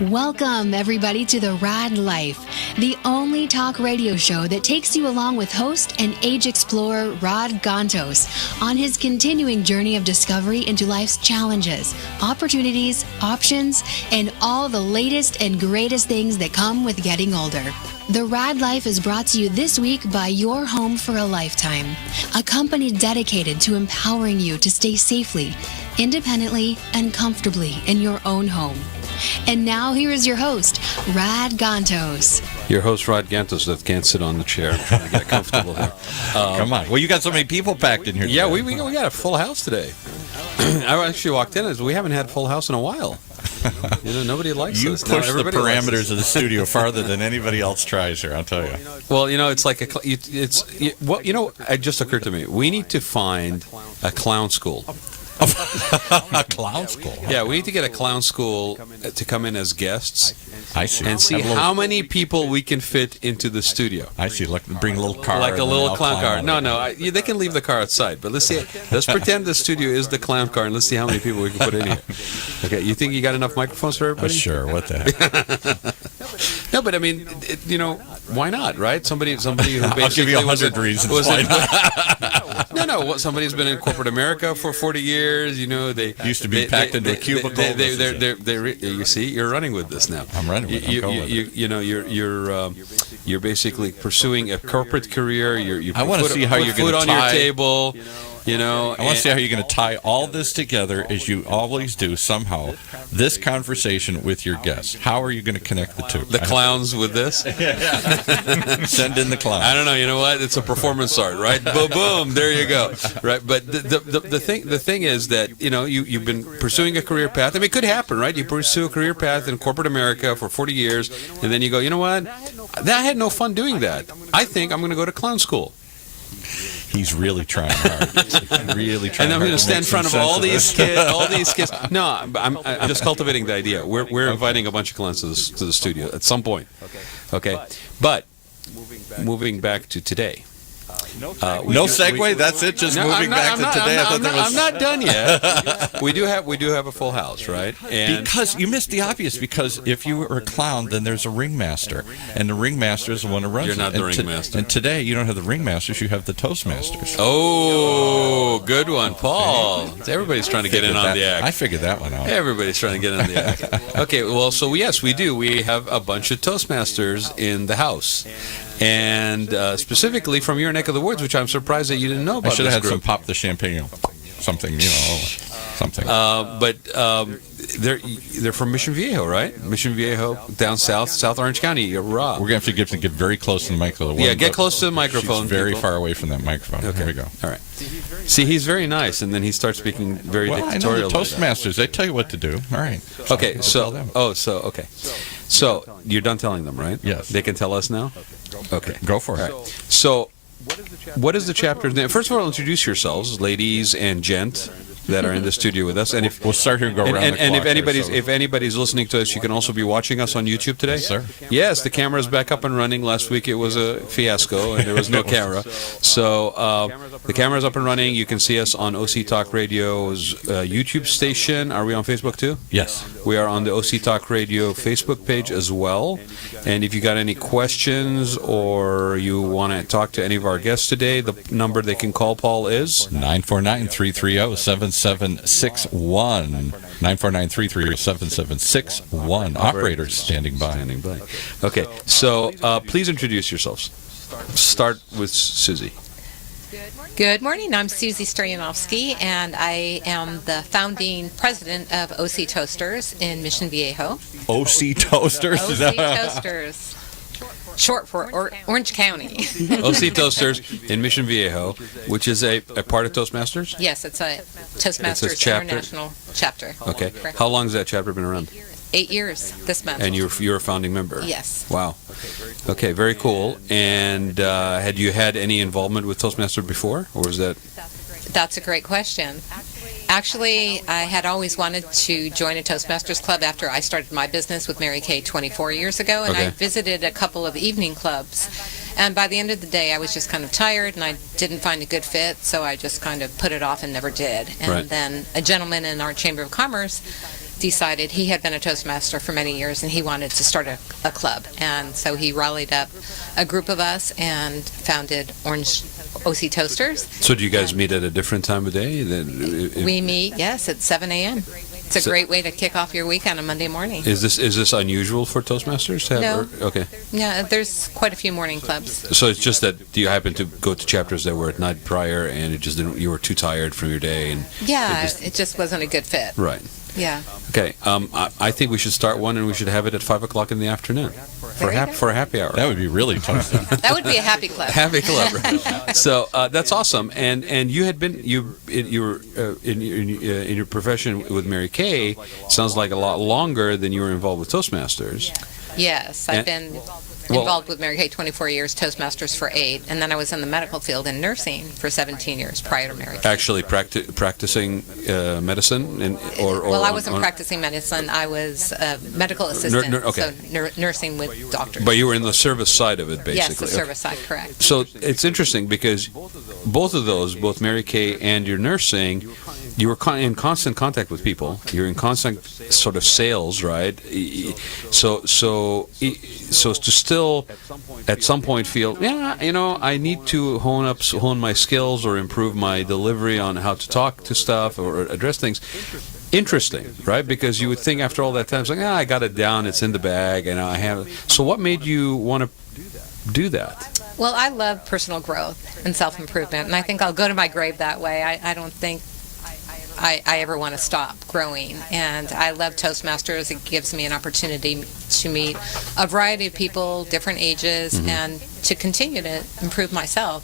Welcome, everybody, to the Rad Life, the only talk radio show that takes you along with host and age explorer Rad Gantos on his continuing journey of discovery into life's challenges, opportunities, options, and all the latest and greatest things that come with getting older. The Rad Life is brought to you this week by Your Home for a Lifetime, a company dedicated to empowering you to stay safely, independently, and comfortably in your own home. And now here is your host, Rad Gantos. Your host, Rad Gantos, that can't sit on the chair. I'm trying to get comfortable here. Come on. Well, you got so many people packed in here today. Yeah, we got a full house today. I actually walked in and we haven't had a full house in a while. You know, nobody likes you this. You push the parameters of the studio farther than anybody else tries here, I'll tell you. Well, you know, it's like it just occurred to me. We need to find a clown school. A clown school? Yeah, we need to get a clown school to come in as guests. I see. And see how many people we can fit into the studio. I see. Like bring a little car. Like a little clown car. No. They can leave the car outside. But let's see. Let's pretend the studio is the clown car, and let's see how many people we can put in here. Okay. You think you got enough microphones for everybody? Sure. What the heck? No, but I mean, why not, right? Somebody who basically I'll give you 100 reasons why not. No. Somebody's been in corporate America for 40 years. You know, they used to be packed into a cubicle. You see, you're running with this now. I'm running with it. You're basically pursuing a corporate career. I want to see how you're going to tie food on your table. You know, I want to see how you're going to tie all this together, as you always do somehow, this conversation with your guests. How are you going to connect the two? The clowns with this? Send in the clowns. I don't know. You know what? It's a performance art, right? Boom, boom. There you go. Right. But the thing is that, you know, you've been pursuing a career path. I mean, it could happen, right? You pursue a career path in corporate America for 40 years, and then you go, you know what? I had no fun doing that. I think I'm going to go to clown school. He's really trying hard. Really trying. And I'm going to stand in front of all these kids. All these kids. No, No, I'm just cultivating the idea. We're inviting a bunch of clowns to the studio at some point. Okay, but moving back to today. No segue. That's it. Just moving back to today. I'm not done yet. We do have a full house, right? And because you missed the obvious. Because if you were a clown, then there's a ringmaster, and the ringmaster is the one who runs. You're not the ringmaster. And today you don't have the ringmasters. You have the Toastmasters. Oh, good one, Paul. Everybody's trying to get in on the act. I figured that one out. Everybody's trying to get in on the act. Okay, well, so yes, we do. We have a bunch of Toastmasters in the house. And specifically from your neck of the woods, which I'm surprised that you didn't know about. I should have had group. some pop the champagne, something, something. But they're from Mission Viejo, right? Mission Viejo, down South Orange County. Raw. We're going to have to get very close to the microphone. Yeah, get close to the microphone. She's very far away from that microphone. Okay. Here we go. All right. See, he's very nice, and then he starts speaking very dictatorial. I know the Toastmasters. They tell you what to do. All right. Okay, okay. So you're done telling them, right? Yes. They can tell us now? Okay. Go for it. Right. So, what is the chapter's name? First of all, introduce yourselves, ladies and gent that are in the studio with us. And if we'll start here and go around the clock. And if anybody's listening to us, you can also be watching us on YouTube today. Yes, sir. Yes, the camera's back up and running. Last week it was a fiasco and there was no camera. So the camera's up and running. You can see us on OC Talk Radio's YouTube station. Are we on Facebook too? Yes. We are on the OC Talk Radio Facebook page as well. And if you got any questions or you want to talk to any of our guests today, the number they can call Paul is 949-330-7761. 949-330-7761. Operators standing by. Okay, so please introduce yourselves. Start with Susie. Good morning. I'm Susie Styenowski, and I am the founding president of OC Toasters in Mission Viejo. OC Toasters? OC Toasters. Short for Orange County. OC Toasters in Mission Viejo, which is a part of Toastmasters? Yes, it's a Toastmasters International chapter. Okay. Correct. How long has that chapter been around? 8 years this month. And you're a founding member? Yes. Wow. Okay, very cool. And had you had any involvement with Toastmasters before, or was that? That's a great question. Actually, I had always wanted to join a Toastmasters Club after I started my business with Mary Kay 24 years ago, and Okay. I visited a couple of evening clubs. And by the end of the day, I was just kind of tired, and I didn't find a good fit, so I just kind of put it off and never did. And Right. then a gentleman in our Chamber of Commerce decided he had been a Toastmaster for many years and he wanted to start a club. And so he rallied up a group of us and founded OC Toasters. So do you guys meet at a different time of day? We meet, yes, at 7 a.m. It's a great way to kick off your week on a Monday morning. Is this unusual for Toastmasters to have? No. Okay. Yeah, there's quite a few morning clubs. So it's just that you happen to go to chapters that were at night prior, and it just didn't. You were too tired from your day, and Yeah, it just wasn't a good fit. right. Yeah. Okay. I think we should start one, and we should have it at 5 o'clock in the afternoon for There you go. for a happy hour. That would be really tough. That would be a happy club. Happy club, right? So that's awesome. And you had been you were in your profession with Mary Kay. Sounds like a lot longer than you were involved with Toastmasters. Yes, I've been involved with Mary Kay 24 years, Toastmasters for 8, and then I was in the medical field in nursing for 17 years prior to Mary Kay. Actually, practicing medicine, Well, I wasn't practicing medicine. I was a medical assistant, okay. so nursing with doctors. But you were in the service side of it, basically. Yes, the service side, correct. So it's interesting because both of those, both Mary Kay and your nursing, you were in constant contact with people. You're in constant sort of sales, right? So to still at some point feel, I need to hone my skills or improve my delivery on how to talk to stuff or address things. Interesting, right? Because you would think after all that time, it's like, I got it down, it's in the bag, and I have it. So what made you want to do that? Well, I love personal growth and self-improvement, and I think I'll go to my grave that way. I don't think I ever want to stop growing, and I love Toastmasters. It gives me an opportunity to meet a variety of people, different ages, and to continue to improve myself.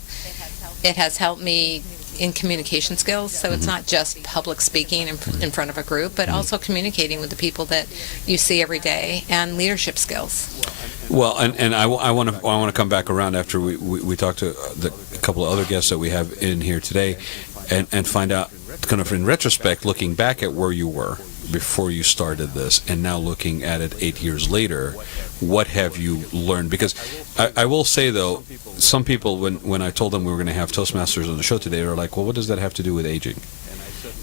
It has helped me in communication skills, so it's not just public speaking in front of a group, but also communicating with the people that you see every day, and leadership skills. Well, and I want to come back around after we talk to a couple of other guests that we have in here today, and find out, kind of in retrospect, looking back at where you were before you started this, and now looking at it 8 years later, what have you learned? Because I will say, though, some people, when I told them we were going to have Toastmasters on the show today, they were like, well, what does that have to do with aging?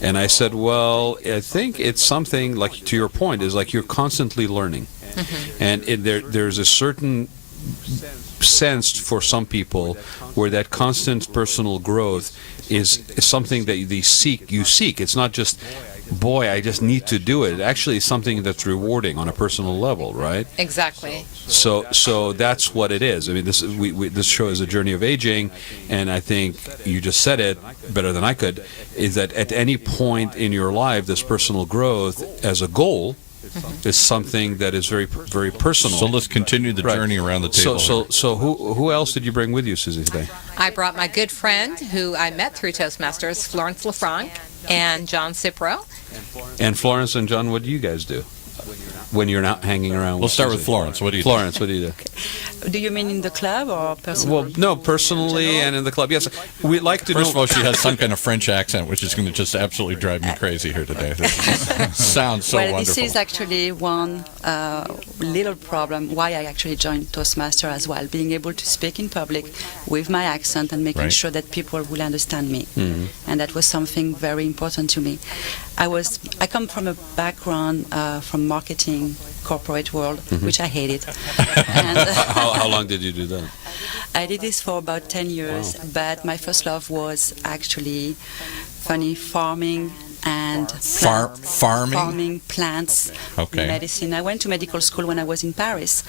And I said, well, I think it's something, like to your point, is like you're constantly learning. And there's a certain sense for some people where that constant personal growth is something that you seek. It's not just, boy, I just need to do it. It actually is something that's rewarding on a personal level, right? Exactly. So that's what it is. I mean, this show is a journey of aging, and I think you just said it better than I could, is that at any point in your life, this personal growth as a goal is something that is very, very personal. So let's continue the journey around the table. So who else did you bring with you, Susie, today? I brought my good friend who I met through Toastmasters, Florence Lefranc, and John Cypro. And Florence and John, what do you guys do when you're not hanging around? We'll start with Susie? Florence. What do you Florence, what do you do? Do you mean in the club or personally? Well, no, personally and in the club. Yes, we'd like to First know. of all, she has some kind of French accent, which is going to just absolutely drive me crazy here today. This sounds so wonderful. This is actually one little problem why I actually joined Toastmaster as well, being able to speak in public with my accent and making sure that people will understand me. And that was something very important to me. I come from a background from marketing, corporate world, which I hated. And, How long did you do that? I did this for about 10 years, but my first love was actually farming and farming plants, medicine. I went to medical school when I was in Paris,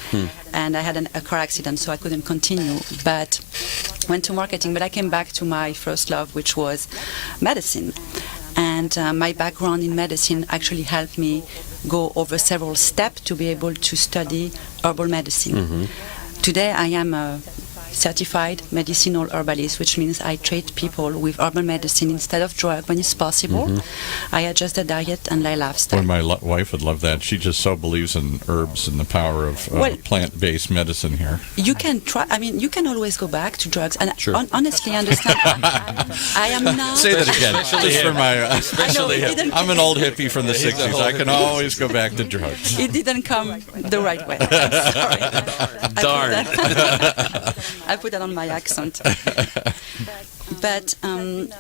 and I had a car accident, so I couldn't continue, but went to marketing. But I came back to my first love, which was medicine. And my background in medicine actually helped me go over several steps to be able to study herbal medicine. Today I am a certified medicinal herbalist, which means I treat people with herbal medicine instead of drug when it's possible. I adjust the diet and lifestyle. Boy, my wife would love that. She just so believes in herbs and the power of plant-based medicine here. You can try. I mean, you can always go back to drugs. And honestly, I understand. I am not. Say that again. Just for my. I'm an old hippie from the '60s. I can always go back to drugs. It didn't come the right way. I'm sorry. Darn. I put that on my accent. But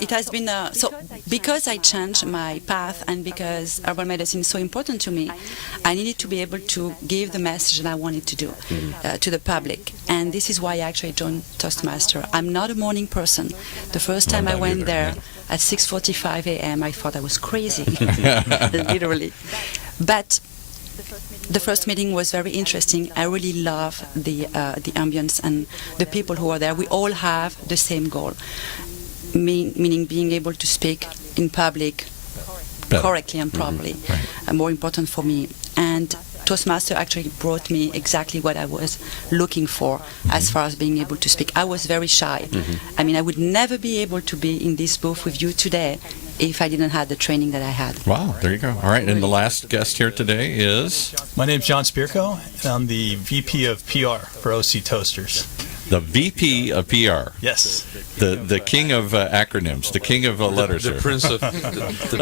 it has been so because I changed my path and because herbal medicine is so important to me, I needed to be able to give the message that I wanted to do to the public. And this is why I actually joined Toastmaster. I'm not a morning person. The first time I went there at 6:45 a.m., I thought I was crazy, literally. But the first meeting was very interesting. I really love the ambience and the people who are there. We all have the same goal, meaning being able to speak in public correctly and properly. More important for me. And Toastmaster actually brought me exactly what I was looking for as far as being able to speak. I was very shy. I mean, I would never be able to be in this booth with you today if I didn't have the training that I had. Wow, there you go. All right, and the last guest here today is? My name's John Cypro, and I'm the VP of PR for OC Toasters. The VP of PR. Yes. The king of acronyms, the king of letters. The here. prince of.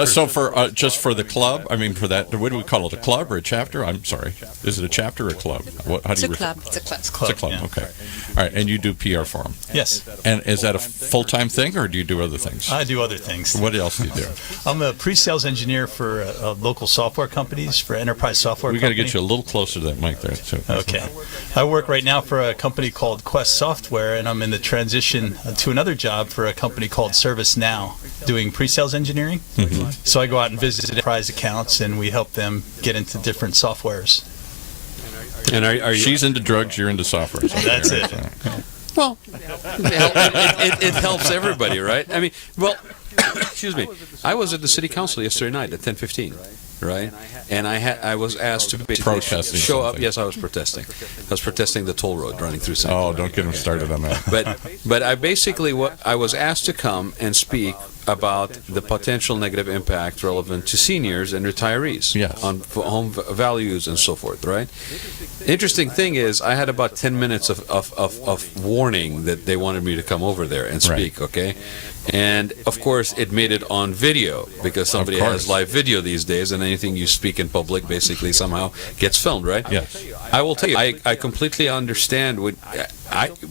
So for just for the club, I mean for that, what do we call it? A club or a chapter? I'm sorry. Is it a chapter or a club? How It's do a you club. It's a club. It's a club. Yeah. Okay. All right, and you do PR for them. Yes. And is that a full-time thing, or do you do other things? I do other things. What else do you do? I'm a pre-sales engineer for local software companies, for enterprise software We got to company. get you a little closer to that mic there. So. Okay. I work right now for a company called Quest Software, and I'm in the transition to another job for a company called ServiceNow, doing pre-sales engineering. So I go out and visit enterprise accounts, and we help them get into different softwares. And are you? She's into drugs, you're into software. So That's it. Well, it helps everybody, right? I mean, well, excuse me. I was at the city council yesterday night at 10:15, right? And I was asked to basically Protesting show up. something. Yes, I was protesting. I was protesting the toll road running through San Oh, don't get him started on that. But I basically I was asked to come and speak about the potential negative impact relevant to seniors and retirees on home values and so forth, right? Interesting thing is, I had about 10 minutes of warning that they wanted me to come over there and speak, okay? And, of course, it made it on video because somebody has live video these days, and anything you speak in public basically somehow gets filmed, right? Yes. I will tell you, I completely understand.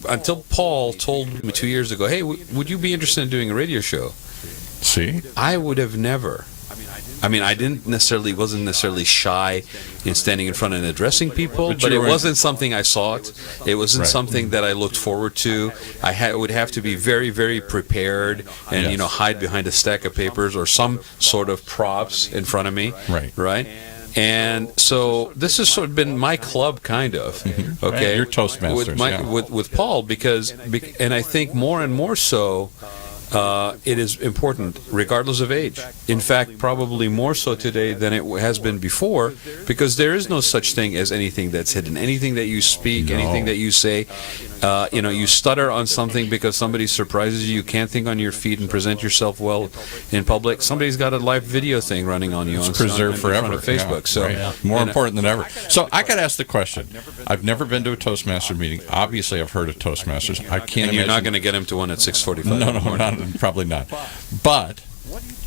Until Paul told me 2 years ago, hey, would you be interested in doing a radio show? See? I would have never. I mean, I wasn't necessarily shy in standing in front and addressing people, but it wasn't something I sought. It wasn't something that I looked forward to. I would have to be very, very prepared and, hide behind a stack of papers or some sort of props in front of me. Right? And so this has sort of been my club, kind of. Okay? You're Toastmasters, with Paul, and I think more and more so, it is important, regardless of age. In fact, probably more so today than it has been before, because there is no such thing as anything that's hidden. Anything that you speak, anything that you say, you stutter on something because somebody surprises you. You can't think on your feet and present yourself well in public. Somebody's got a live video thing running on you. It's preserved forever. On Facebook. More important than ever. So I got to ask the question. I've never been to a Toastmaster meeting. Obviously, I've heard of Toastmasters. I can't imagine. You're not going to get him to one at 6:45. No, probably not. But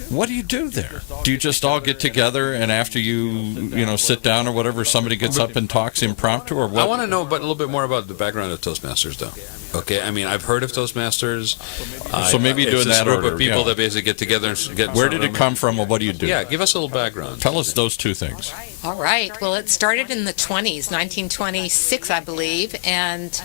what do you do there? Do you just all get together and after you sit down or whatever, somebody gets up and talks impromptu or what? I want to know a little bit more about the background of Toastmasters, though. Okay, I mean, I've heard of Toastmasters. So maybe do it in that order. It's a group of people that basically get together and get. Where did it come from, or what do you do? Yeah, give us a little background. Tell us those two things. All right. Well, it started in the 20s, 1926, I believe, and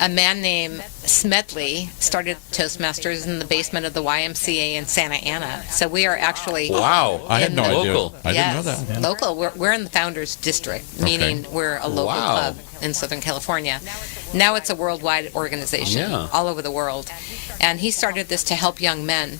a man named Smedley started Toastmasters in the basement of the YMCA in Santa Ana. So we are actually I had no idea. Local. I didn't know that. Yeah. Local. We're in the Founders District, meaning we're a local club in Southern California. Now it's a worldwide organization, all over the world. And he started this to help young men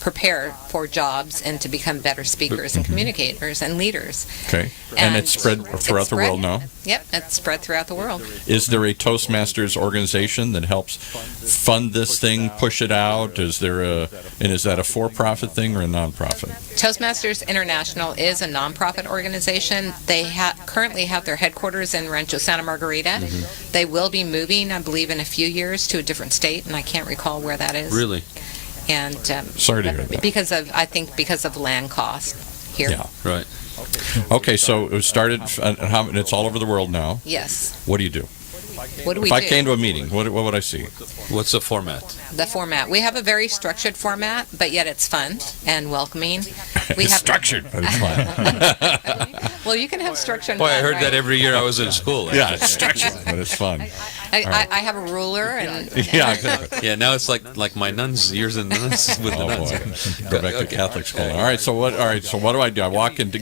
prepare for jobs and to become better speakers and communicators and leaders. Okay. And it's spread throughout the world now? Yep, it's spread throughout the world. Is there a Toastmasters organization that helps fund this thing, push it out? Is that a for-profit thing or a non-profit? Toastmasters International is a non-profit organization. They currently have their headquarters in Rancho Santa Margarita. They will be moving, I believe, in a few years to a different state, and I can't recall where that is. Really? And sorry to hear that. because of land cost here. Yeah. Right. Okay, so it started, and it's all over the world now. Yes. What do you do? What do we If I do? came to a meeting, what would I see? What's the format? The format. We have a very structured format, but yet it's fun and welcoming. We It's have structured, but it's fun. Well, you can have structure. and Boy, I fun, heard right? that every year I was in school. Yeah, it's structured, but it's fun. I have a ruler and Yeah, exactly. Yeah, now it's like my nuns, years in the nuns with the Oh nuns. boy, go back to Catholic school. All right, so what do I do? I walk into.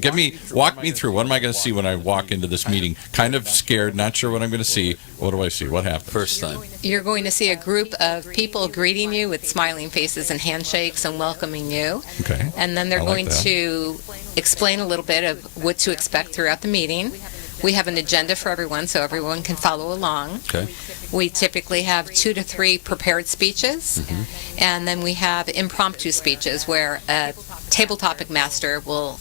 Walk me through. What am I going to see when I walk into this meeting? Kind of scared, not sure what I'm going to see. What do I see? What happens? First time. you're going to see a group of people greeting you with smiling faces and handshakes and welcoming you. Okay. And then they're I like going that. to explain a little bit of what to expect throughout the meeting. We have an agenda for everyone so everyone can follow along. Okay. We typically have 2 to 3 prepared speeches, and then we have impromptu speeches where a table topic master will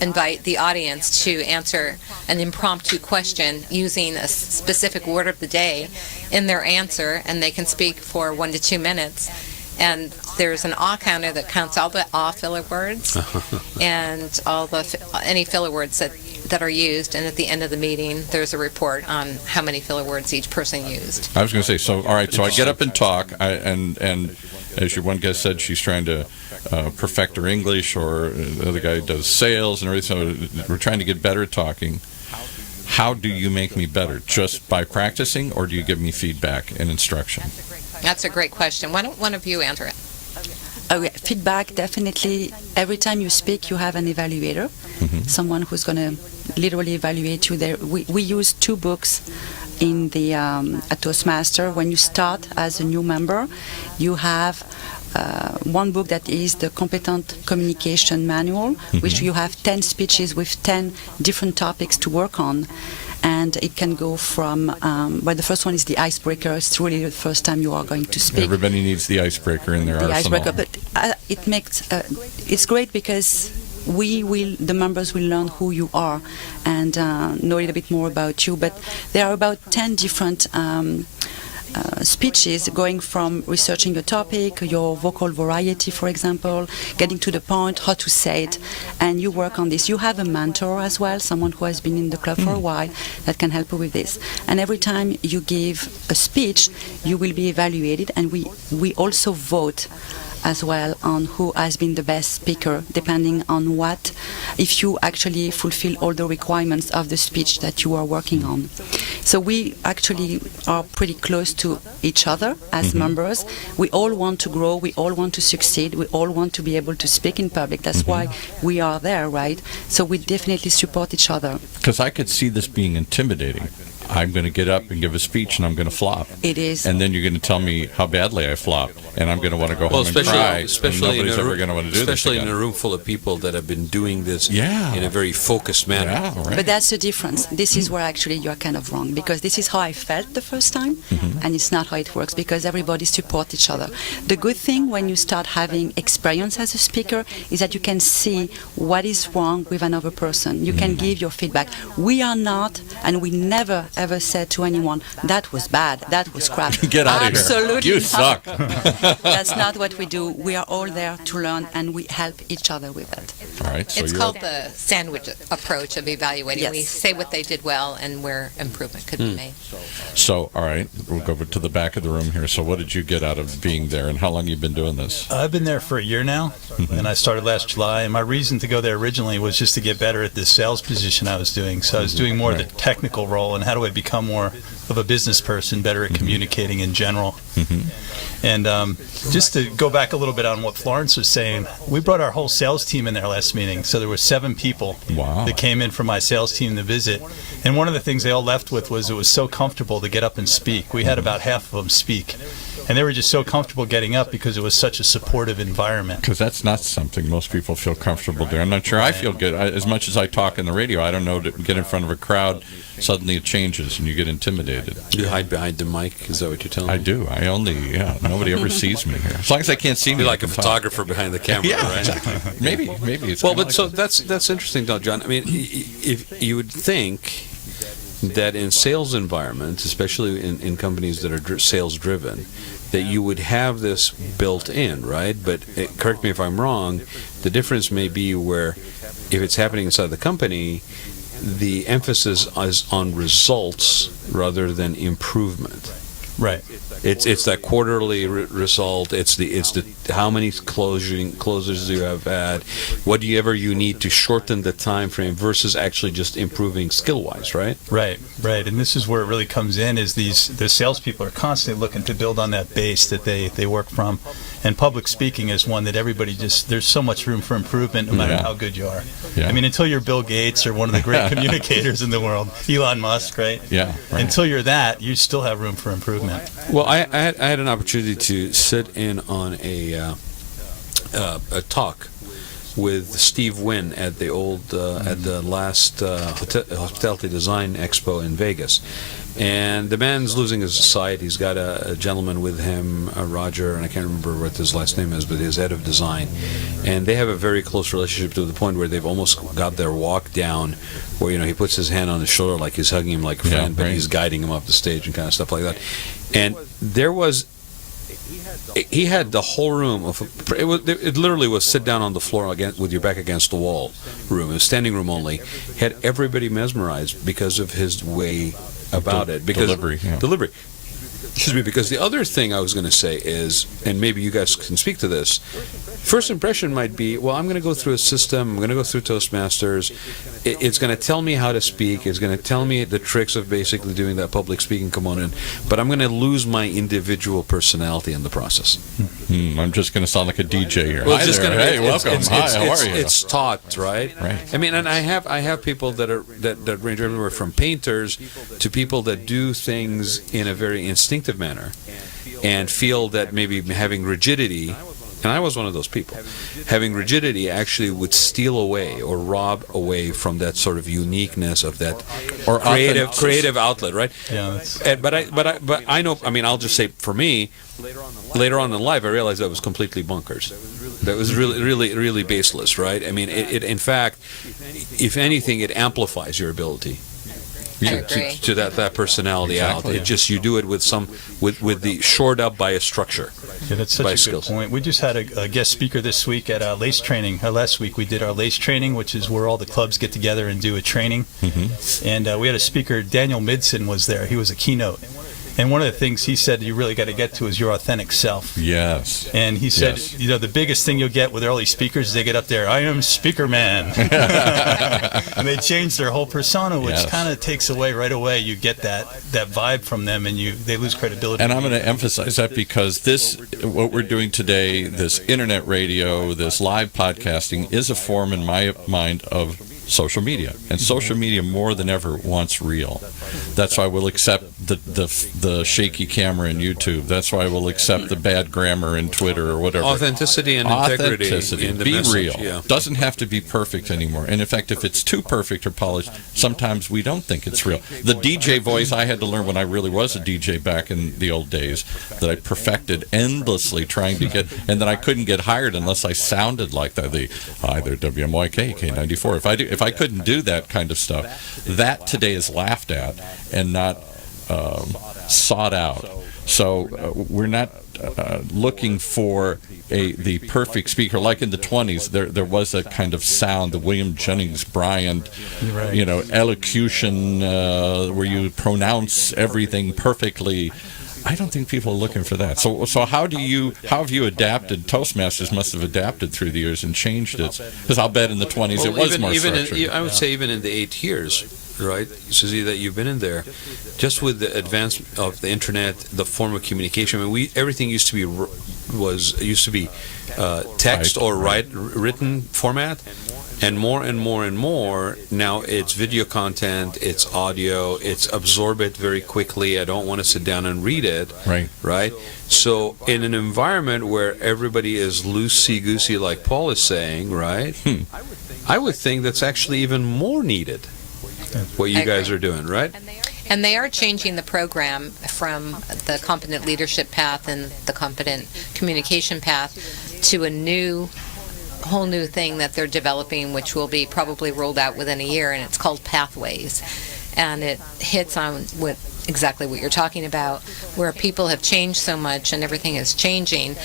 invite the audience to answer an impromptu question using a specific word of the day in their answer, and they can speak for 1 to 2 minutes. And there's an awe counter that counts all the awe filler words and all the any filler words that are used. And at the end of the meeting, there's a report on how many filler words each person used. I was going to say, so all right, so I get up and talk, and as your one guest said, she's trying to perfect her English, or the other guy does sales and everything. So we're trying to get better at talking. How do you make me better? Just by practicing, or do you give me feedback and instruction? That's a great question. Why don't one of you answer it? Feedback, definitely. Every time you speak, you have an evaluator, someone who's going to literally evaluate you. There, we use 2 books in the a Toastmaster. When you start as a new member, you have one book that is the Competent Communication Manual, which you have 10 speeches with 10 different topics to work on. And it can go from, well, the first one is the icebreaker. It's really the first time you are going to speak. Everybody needs the icebreaker in their The arsenal. icebreaker, but it makes it's great because the members will learn who you are and know a little bit more about you. But there are about 10 different speeches, going from researching a topic, your vocal variety, for example, getting to the point, how to say it, and you work on this. You have a mentor as well, someone who has been in the club for a while that can help you with this. And every time you give a speech, you will be evaluated, and we also vote as well on who has been the best speaker, depending on if you actually fulfill all the requirements of the speech that you are working on. So we actually are pretty close to each other as members. We all want to grow, we all want to succeed, we all want to be able to speak in public. That's why we are there, right? So we definitely support each other. Because I could see this being intimidating. I'm going to get up and give a speech, and I'm going to flop. It is. And then you're going to tell me how badly I flopped, and I'm going to want to go home and cry. Especially and nobody's ever going to want to do this especially again. in a room full of people that have been doing this Yeah. in a very focused manner. Yeah, right. But that's the difference. This is where actually you're kind of wrong, because this is how I felt the first time, and it's not how it works, because everybody supports each other. The good thing when you start having experience as a speaker is that you can see what is wrong with another person. You can give your feedback. We are not, and we never ever said to anyone, that was bad, that was crap. Get out of here. Absolutely You not. suck. That's not what we do. We are all there to learn, and we help each other with that. All right. So It's you're called the sandwich approach of evaluating. Yes. We say what they did well and where improvement could be made. So, all right, we'll go over to the back of the room here. So what did you get out of being there, and how long you been doing this? I've been there for a year now, and I started last July. And my reason to go there originally was just to get better at this sales position I was doing. So I was doing more of the technical role, and how do I become more of a business person, better at communicating in general. And just to go back a little bit on what Florence was saying, we brought our whole sales team in there last meeting. So there were 7 people that came in from my sales team to visit. And one of the things they all left with was it was so comfortable to get up and speak. We had about half of them speak. And they were just so comfortable getting up because it was such a supportive environment. Because that's not something most people feel comfortable doing. I'm not sure I feel good. As much as I talk in the radio, I don't know, to get in front of a crowd, suddenly it changes and you get intimidated. You hide behind the mic, is that what you're telling me? I do. Nobody ever sees me here. As long as I can't see me. You're like I a can talk. photographer behind the camera, Yeah, right? exactly. Maybe it's Well, kinda but like so that. that's interesting, though, John. I mean, if you would think that in sales environments, especially in companies that are sales driven, that you would have this built in, right? But correct me if I'm wrong, the difference may be where if it's happening inside the company, the emphasis is on results rather than improvement. Right. It's that quarterly result. It's the how many closures you have had, whatever you need to shorten the time frame versus actually just improving skill wise, right? Right. And this is where it really comes in, is the salespeople are constantly looking to build on that base that they work from. And public speaking is one that everybody there's so much room for improvement no matter how good you are. Yeah. I mean, until you're Bill Gates or one of the great communicators in the world, Elon Musk, right? Yeah. Right. Until you're that, you still have room for improvement. Well, I had an opportunity to sit in on a talk with Steve Wynn at the at the last Hospitality Design Expo in Vegas. And the man's losing his sight. He's got a gentleman with him, Roger, and I can't remember what his last name is, but his head of design. And they have a very close relationship to the point where they've almost got their walk down, where he puts his hand on his shoulder like he's hugging him like a friend, but he's guiding him up the stage and kind of stuff like that. And he had the whole room it literally was sit down on the floor with your back against the wall room. It was standing room only. He had everybody mesmerized because of his way about it. Because delivery. Excuse me. Because the other thing I was going to say is, and maybe you guys can speak to this, first impression might be, well, I'm going to go through a system, I'm going to go through Toastmasters, it's going to tell me how to speak, it's going to tell me the tricks of basically doing that public speaking component, but I'm going to lose my individual personality in the process. I'm just going to sound like a DJ here. Well, hey, welcome. Hi, how are you? It's taught, right? I mean, and I have people that range everywhere from painters to people that do things in a very instinctive manner and feel that maybe having rigidity, and I was one of those people, having rigidity actually would steal away or rob away from that sort of uniqueness of that or creative outlet, right? Yeah. But I know. I mean, I'll just say for me, later on in life, I realized that was completely bonkers. That was really baseless, right? I mean, it in fact, if anything, it amplifies your ability. To that personality out. It just, you do it with the shored up by a structure. Yeah, that's such a good point. We just had a guest speaker this week at LACE training. Last week we did our LACE training, which is where all the clubs get together and do a training. And we had a speaker, Daniel Midson was there. He was a keynote. And one of the things he said you really got to get to is your authentic self. Yes. And he said, the biggest thing you'll get with early speakers is they get up there, I am speaker man. And they change their whole persona, which kind of takes away right away. You get that vibe from them, and they lose credibility. And I'm going to emphasize that because what we're doing today, this internet radio, this live podcasting, is a form in my mind of social media, and social media more than ever wants real. That's why we'll accept the shaky camera in YouTube. That's why we'll accept the bad grammar in Twitter or whatever. Authenticity and integrity in the be message, real. Yeah. Doesn't have to be perfect anymore. And in fact, if it's too perfect or polished, sometimes we don't think it's real. The DJ voice I had to learn when I really was a DJ back in the old days, that I perfected endlessly trying to get, and that I couldn't get hired unless I sounded like that. Either WMYK, K94. If I couldn't do that kind of stuff, that today is laughed at and not sought out. So we're not looking for the perfect speaker. Like in the 20s, there was a kind of sound, the William Jennings Bryan, elocution, where you pronounce everything perfectly. I don't think people are looking for that. So how have you adapted? Toastmasters must have adapted through the years and changed it. Because I'll bet in the 20s it was more structured. I would say even in the 8 years, right, Susie, that you've been in there, just with the advance of the internet, the form of communication. I mean, everything used to be text or written format. And more and more and more, now it's video content, it's audio, it's absorb it very quickly. I don't want to sit down and read it. Right? So in an environment where everybody is loosey-goosey, like Paul is saying, right? I would think that's actually even more needed, what you guys are doing, right? And they are changing the program from the competent leadership path and the competent communication path to a whole new thing that they're developing, which will be probably rolled out within a year, and it's called Pathways. And it hits on with exactly what you're talking about, where people have changed so much and everything is changing,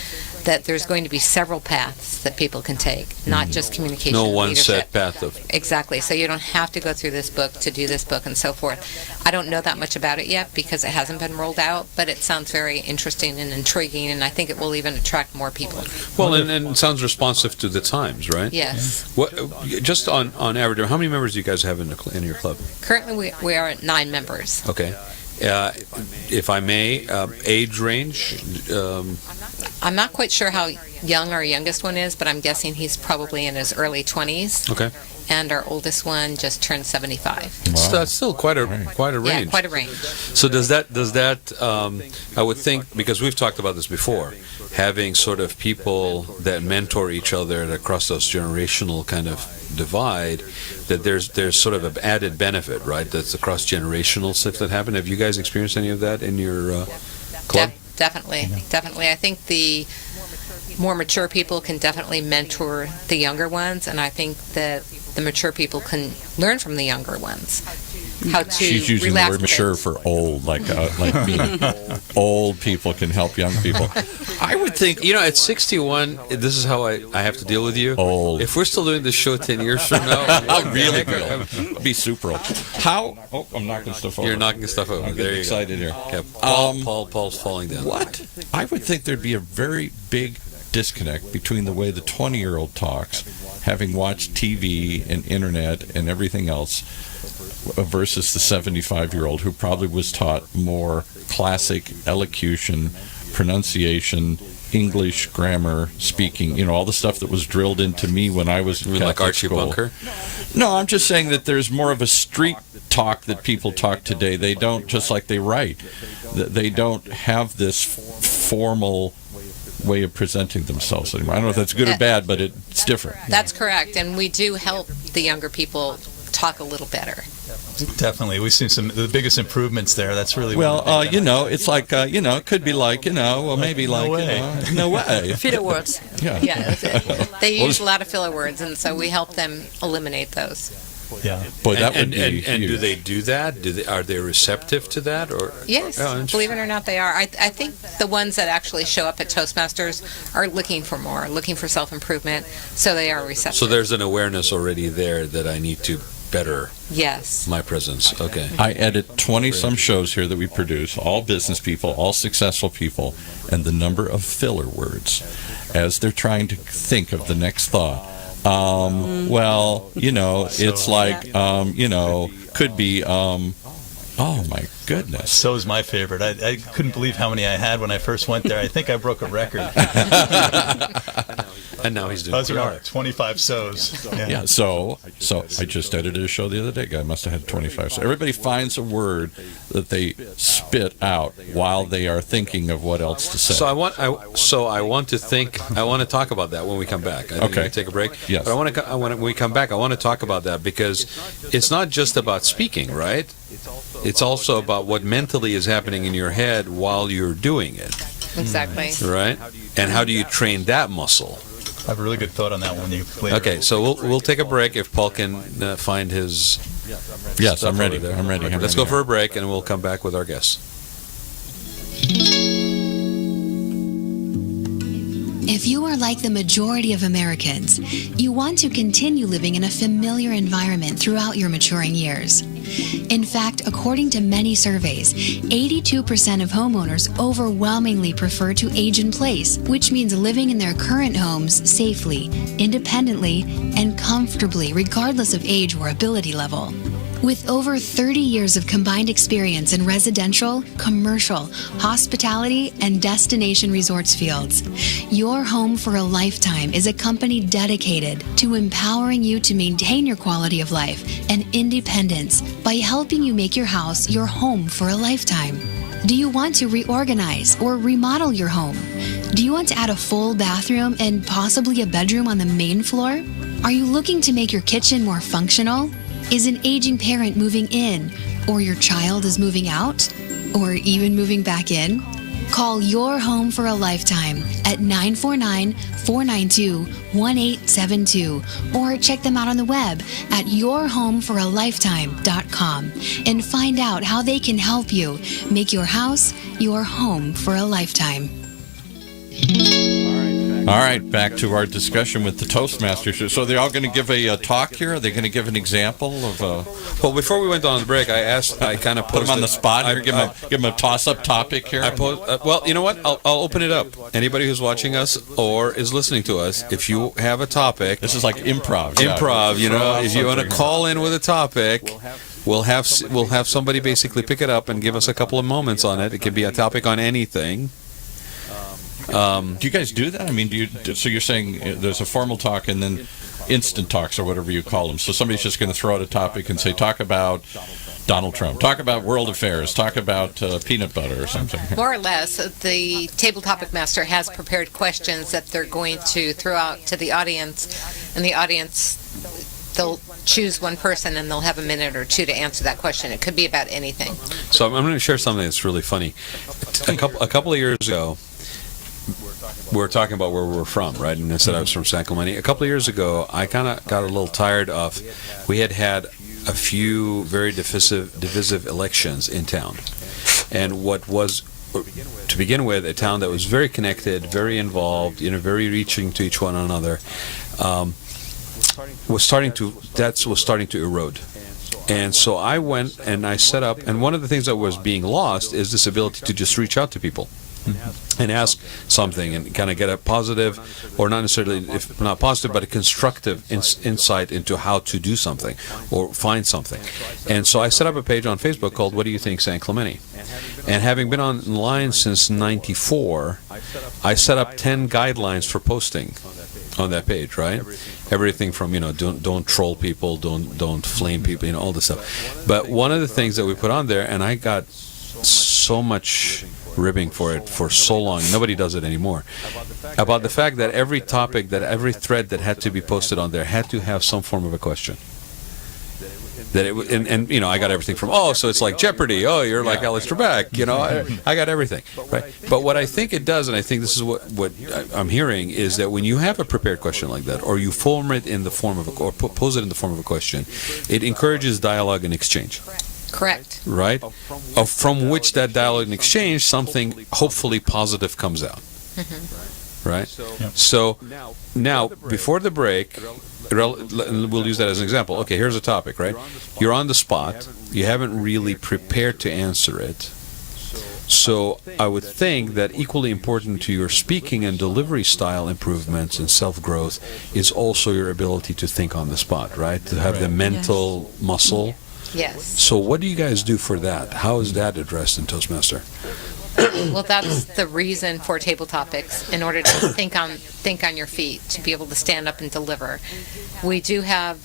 that there's going to be several paths that people can take, not just communication. No and one leadership. set path of. Exactly. So you don't have to go through this book to do this book and so forth. I don't know that much about it yet because it hasn't been rolled out, but it sounds very interesting and intriguing, and I think it will even attract more people. Well, and it sounds responsive to the times, right? Yes. What, just on average, how many members do you guys have in your club? Currently, we are at 9 members. Okay. If I may, age range? I'm not quite sure how young our youngest one is, but I'm guessing he's probably in his early 20s. Okay. And our oldest one just turned 75. Wow. So that's still quite a range. Yeah, quite a range. So does that I would think, because we've talked about this before, having sort of people that mentor each other across those generational kind of divide, that there's sort of an added benefit, right? That's the cross generational stuff that happen. Have you guys experienced any of that in your club? Definitely. I think the more mature people can definitely mentor the younger ones, and I think that the mature people can learn from the younger ones how to She's using relax the word mature kids. for old, like me. Old people can help young people. I would think, At 61, this is how I have to deal with you. Old. If we're still doing this show 10 years from now, I really will be super old. How? Oh, I'm knocking stuff over. You're knocking stuff over. I'm There getting you go. excited here. Yeah, Paul's falling down. What? I would think there'd be a very big disconnect between the way the 20-year-old talks, having watched TV and internet and everything else, versus the 75-year-old who probably was taught more classic elocution, pronunciation, English, grammar, speaking, all the stuff that was drilled into me when I was in You mean like Catholic Archie school. Bunker? No, I'm just saying that there's more of a street talk that people talk today. They don't, just like they write, they don't have this formal way of presenting themselves anymore. I don't know if that's good or bad, but it's different. That's correct, and we do help the younger people talk a little better. Definitely. We've seen some of the biggest improvements there. That's really Well, it's like, it could be like, well, maybe like, no way. Filler words. Yeah. Yeah, they use a lot of filler words, and so we help them eliminate those. Yeah. Boy, that would and be do huge. they do that? Are they receptive to that? Or Yes, Oh, interesting. believe it or not, they are. I think the ones that actually show up at Toastmasters are looking for more, looking for self-improvement, so they are receptive. So there's an awareness already there that I need to better Yes. my presence. Okay. I edit 20-some shows here that we produce, all business people, all successful people, and the number of filler words as they're trying to think of the next thought. Well, it's like, could be, oh my goodness. So is my favorite. I couldn't believe how many I had when I first went there. I think I broke a record. And now he's I doing was around PR. 25 so's. Yeah, so I just edited a show the other day. Guy must have had 25. So everybody finds a word that they spit out while they are thinking of what else to say. So I want to talk about that when we come back. I think Okay. we can take a break. Yes. But when we come back, I want to talk about that because it's not just about speaking, right? It's also about what mentally is happening in your head while you're doing it, Exactly. right? And how do you train that muscle? I have a really good thought on that one. Later. Okay, so we'll take a break if Paul can find his. Yes, stuff I'm ready. over there. I'm ready. Okay, I'm let's ready. go for a break and we'll come back with our guests. If you are like the majority of Americans, you want to continue living in a familiar environment throughout your maturing years. In fact, according to many surveys, 82% of homeowners overwhelmingly prefer to age in place, which means living in their current homes safely, independently, and comfortably, regardless of age or ability level. With over 30 years of combined experience in residential, commercial, hospitality, and destination resorts fields, Your Home for a Lifetime is a company dedicated to empowering you to maintain your quality of life and independence by helping you make your house your home for a lifetime. Do you want to reorganize or remodel your home? Do you want to add a full bathroom and possibly a bedroom on the main floor? Are you looking to make your kitchen more functional? Is an aging parent moving in, or your child is moving out, or even moving back in? Call Your Home for a Lifetime at 949-492-1872 or check them out on the web at yourhomeforalifetime.com and find out how they can help you make your house your home for a lifetime. All right, back to our discussion with the Toastmasters. So they're all going to give a talk here? Are they going to give an example of Well, before we went on the break, I kind of put them on the spot here, give them a toss-up topic here? Well, you know what? I'll open it up. Anybody who's watching us or is listening to us, if you have a topic... This is like improv. Improv, you know, if you want to call in with a topic... We'll have somebody basically pick it up and give us a couple of moments on it. It can be a topic on anything. Do you guys do that? I mean, so you're saying there's a formal talk and then instant talks or whatever you call them. So somebody's just going to throw out a topic and say, talk about Donald Trump, talk about world affairs, talk about peanut butter or something. More or less, the table topic master has prepared questions that they're going to throw out to the audience, and the audience, they'll choose one person and they'll have a minute or two to answer that question. It could be about anything. So I'm going to share something that's really funny. A couple of years ago, we were talking about where we're from, right? And I said I was from San Clemente. A couple of years ago, I kind of got a little tired of, we had a few very divisive elections in town. And what was, to begin with, a town that was very connected, very involved, very reaching to each one another, was starting to erode. And so I went and I set up, and one of the things that was being lost is this ability to just reach out to people and ask something and kind of get a positive, or not necessarily, if not positive, but a constructive insight into how to do something or find something. And so I set up a page on Facebook called What Do You Think, San Clemente? And having been online since '94, I set up 10 guidelines for posting on that page, right? Everything from, don't troll people, don't flame people, all this stuff. But one of the things that we put on there, and I got so much ribbing for it for so long, nobody does it anymore, about the fact that every topic, that every thread that had to be posted on there had to have some form of a question. That it, and I got everything from, so it's like Jeopardy, you're like Alex Trebek, I got everything, right? But what I think it does, and I think this is what I'm hearing, is that when you have a prepared question like that, or you form it in the form of or pose it in the form of a question, it encourages dialogue and exchange. Correct. Right? From which that dialogue and exchange, something hopefully positive comes out. Mm-hmm. Right? Yep. So now, before the break, we'll use that as an example. Okay, here's a topic, right? You're on the spot. You haven't really prepared to answer it. So I would think that equally important to your speaking and delivery style improvements and self-growth is also your ability to think on the spot, right? To have the mental muscle. Yes. So what do you guys do for that? How is that addressed in Toastmaster? Well, that's the reason for table topics, in order to think on your feet, to be able to stand up and deliver. We do have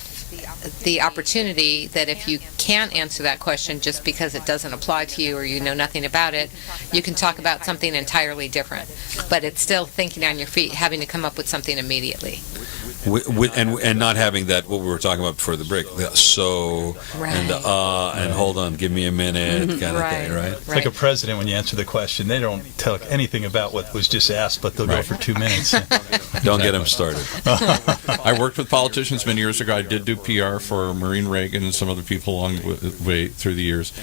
the opportunity that if you can't answer that question just because it doesn't apply to you or you know nothing about it, you can talk about something entirely different. But it's still thinking on your feet, having to come up with something immediately. And not having that, what we were talking about before the break, right. and hold on, give me a minute kind of thing, right? It's like a president when you answer the question. They don't tell anything about what was just asked, but they'll go for 2 minutes. Don't get them started. I worked with politicians many years ago. I did do PR for Maureen Reagan and some other people along the way through the years.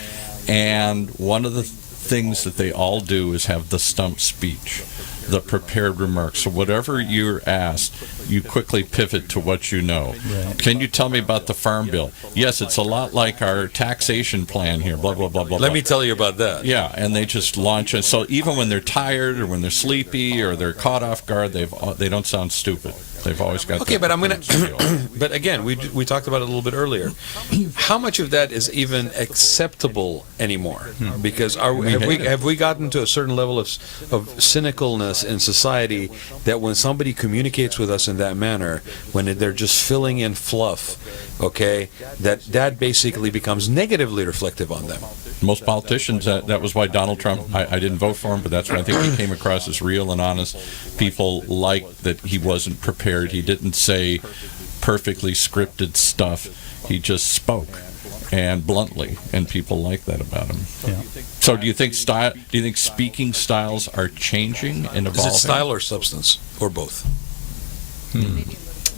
And one of the things that they all do is have the stump speech, the prepared remarks. So whatever you're asked, you quickly pivot to what you know. Right. Can you tell me about the farm bill? Yes, it's a lot like our taxation plan here, blah, blah, blah, blah. Let me tell you about that. Yeah, and they just launch it. So even when they're tired or when they're sleepy or they're caught off guard, they don't sound stupid. They've always got. Okay, but I'm gonna. But again, we talked about it a little bit earlier. How much of that is even acceptable anymore? Because have we gotten to a certain level of cynicalness in society that when somebody communicates with us in that manner, when they're just filling in fluff, okay, that basically becomes negatively reflective on them. Most politicians, that was why Donald Trump, I didn't vote for him, but that's when I think he came across as real and honest. People liked that he wasn't prepared. He didn't say perfectly scripted stuff. He just spoke, and bluntly, and people like that about him. Yeah. So do you think speaking styles are changing and evolving? Is it style or substance, or both?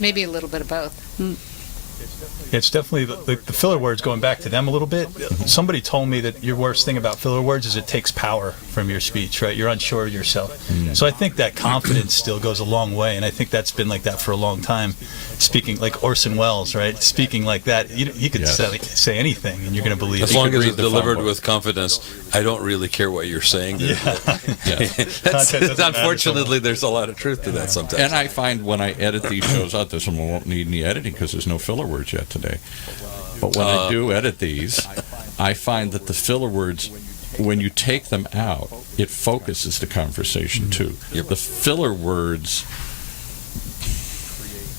Maybe a little bit of both. It's definitely the filler words, going back to them a little bit. Somebody told me that your worst thing about filler words is it takes power from your speech, right? You're unsure of yourself. So I think that confidence still goes a long way, and I think that's been like that for a long time. Speaking like Orson Welles, right? Speaking like that, you could say anything, and you're going to believe as it. long as it's delivered with confidence. I don't really care what you're saying. Unfortunately, there's a lot of truth to that sometimes. And I find when I edit these shows out, this one won't need any editing because there's no filler words yet today. But when I do edit these, I find that the filler words, when you take them out, it focuses the conversation too. The filler words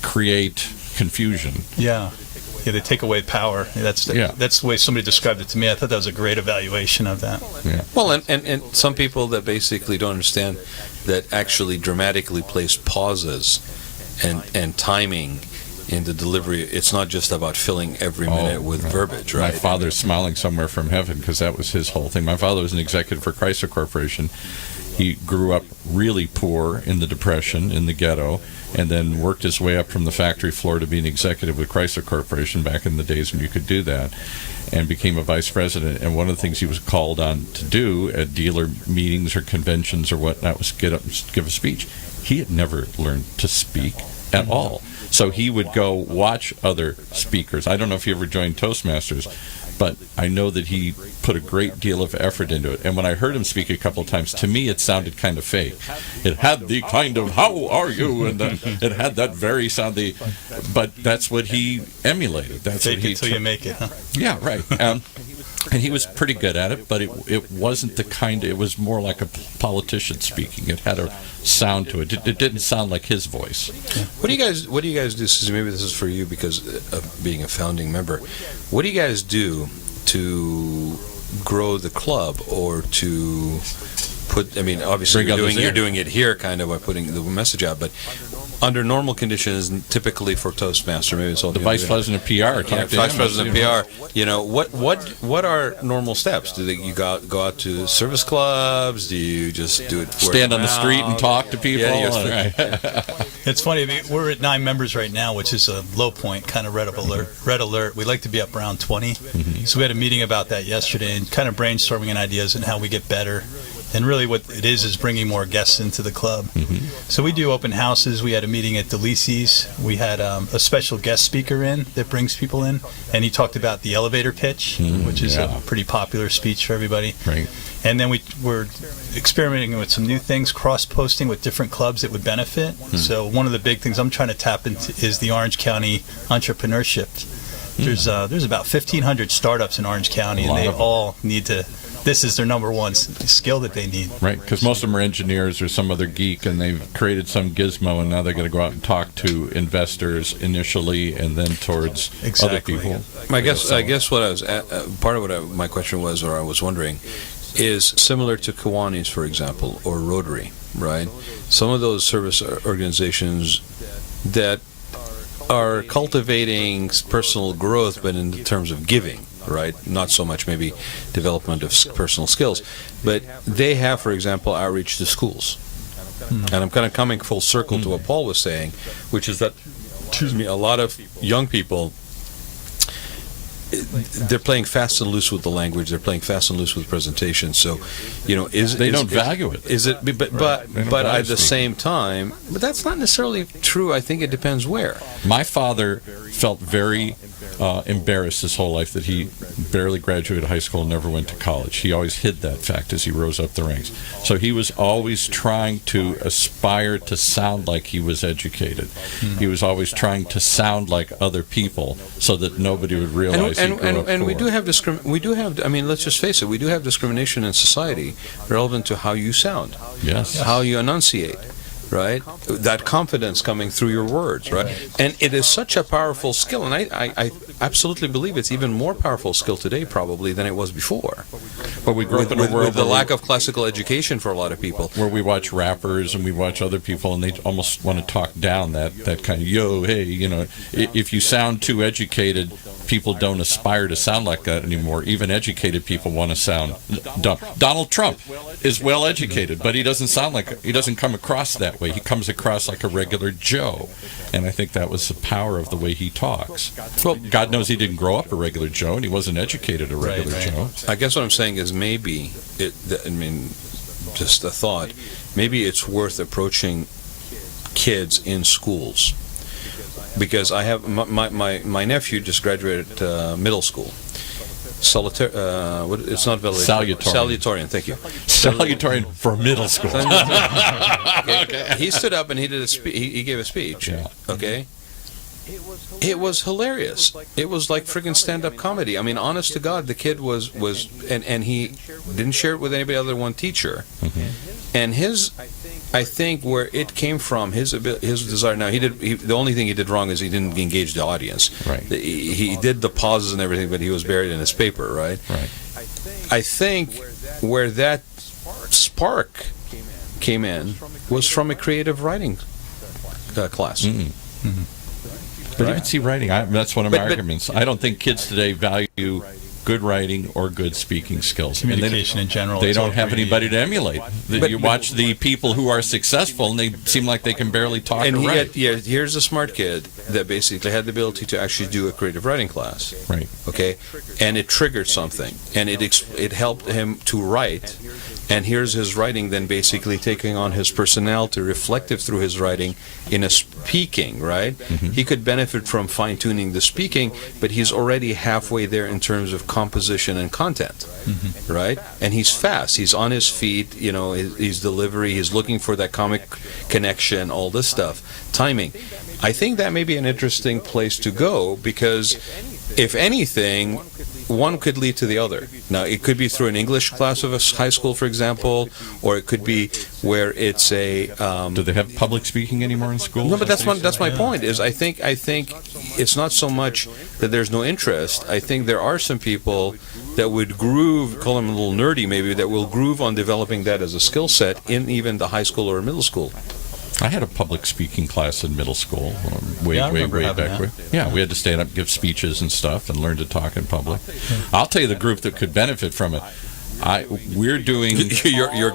create confusion. Yeah, they take away power. That's the way somebody described it to me. I thought that was a great evaluation of that. Yeah. Well, and some people that basically don't understand that actually dramatically placed pauses and timing in the delivery. It's not just about filling every minute with verbiage, right? My father's smiling somewhere from heaven because that was his whole thing. My father was an executive for Chrysler Corporation. He grew up really poor in the Depression, in the ghetto, and then worked his way up from the factory floor to be an executive with Chrysler Corporation back in the days when you could do that, and became a vice president. And one of the things he was called on to do at dealer meetings or conventions or whatnot was get up and give a speech. He had never learned to speak at all. So he would go watch other speakers. I don't know if you ever joined Toastmasters, but I know that he put a great deal of effort into it. And when I heard him speak a couple of times, to me it sounded kind of fake. It had the kind of, how are you? And then it had that very sound. But that's what he emulated. That's Fake what he it till you make it, huh? Yeah, right. And he was pretty good at it, but it wasn't the kind. It was more like a politician speaking. It had a sound to it. It didn't sound like his voice. What do you guys do? Susie, maybe this is for you because of being a founding member. What do you guys do to grow the club or to put? I mean, obviously you're doing it here, kind of by putting the message out, but under normal conditions, typically for Toastmaster, maybe it's all the vice president of PR. Vice president of PR. You know, what are normal steps? Do you go out to service clubs? Do you just do it? Stand on the street and talk to people? Yeah, It's funny. We're at 9 members right now, which is a low point, kind of red alert. We'd like to be up around 20. So we had a meeting about that yesterday and kind of brainstorming ideas and how we get better. And really what it is bringing more guests into the club. So we do open houses. We had a meeting at Delisi's. We had a special guest speaker in that brings people in, and he talked about the elevator pitch, which is a pretty popular speech for everybody. Right. And then we're experimenting with some new things, cross-posting with different clubs that would benefit. So one of the big things I'm trying to tap into is the Orange County entrepreneurship. There's about 1,500 startups in Orange County, and they all need to. This is their number one skill that they need. Right, because most of them are engineers or some other geek, and they've created some gizmo, and now they're going to go out and talk to investors initially, and then towards other people. I guess what I was part of my question was, or I was wondering, is similar to Kiwanis, for example, or Rotary, right? Some of those service organizations that are cultivating personal growth, but in terms of giving. Right, not so much maybe development of personal skills, but they have, for example, outreach to schools. And I'm kind of coming full circle to what Paul was saying, which is that, a lot of young people, they're playing fast and loose with the language. They're playing fast and loose with presentation. So, they don't value it. Is it? But at the same time, but that's not necessarily true. I think it depends where. My father felt very embarrassed his whole life that he barely graduated high school and never went to college. He always hid that fact as he rose up the ranks. So he was always trying to aspire to sound like he was educated. He was always trying to sound like other people so that nobody would realize he grew up and poor. we do have I mean, let's just face it, we do have discrimination in society relevant to how you sound. Yes. How you enunciate. Right? That confidence coming through your words, right? And it is such a powerful skill, and I absolutely believe it's even more powerful skill today probably than it was before. But we grew up in a world with the lack of classical education for a lot of people. Where we watch rappers and we watch other people, and they almost want to talk down that kind of, yo, hey, if you sound too educated, people don't aspire to sound like that anymore. Even educated people want to sound dumb. Donald Trump is well educated, but he doesn't come across that way. He comes across like a regular Joe. And I think that was the power of the way he talks. Well, God knows he didn't grow up a regular Joe, and he wasn't educated a regular Joe. I guess what I'm saying is maybe, just a thought, maybe it's worth approaching kids in schools. Because I have my nephew just graduated middle school. It's not salutatorian. Thank you. Salutatorian for middle school. Okay. He stood up and he did he gave a speech. Yeah. Okay. It was hilarious. It was like friggin' stand-up comedy. I mean, honest to God, the kid was and he didn't share it with anybody other than one teacher. Mm-hmm. And I think where it came from, his desire. Now, the only thing he did wrong is he didn't engage the audience. Right. He did the pauses and everything, but he was buried in his paper, right? Right. I think where that spark came in was from a creative writing class. Mm-hmm. Mm-hmm. But even see writing, that's one of my arguments. I don't think kids today value good writing or good speaking skills. Communication in general. They don't have anybody to emulate. You watch the people who are successful, and they seem like they can barely talk or write. Here's a smart kid that basically had the ability to actually do a creative writing class. Right. Okay? And it triggered something. And it helped him to write. And here's his writing then basically taking on his personality, reflective through his writing in a speaking, right? Mm-hmm. He could benefit from fine-tuning the speaking, but he's already halfway there in terms of composition and content, mm-hmm. right? And he's fast. He's on his feet, his delivery, he's looking for that comic connection, all this stuff, timing. I think that may be an interesting place to go because, if anything, one could lead to the other. Now, it could be through an English class of a high school, for example, or it could be where it's a. Do they have public speaking anymore in schools? No, but that's my point. Is I think it's not so much that there's no interest. I think there are some people that would groove, call them a little nerdy maybe, that will groove on developing that as a skill set in even the high school or middle school. I had a public speaking class in middle school, way back. Yeah, we had to stand up, give speeches and stuff, and learn to talk in public. I'll tell you the group that could benefit from it. We're doing your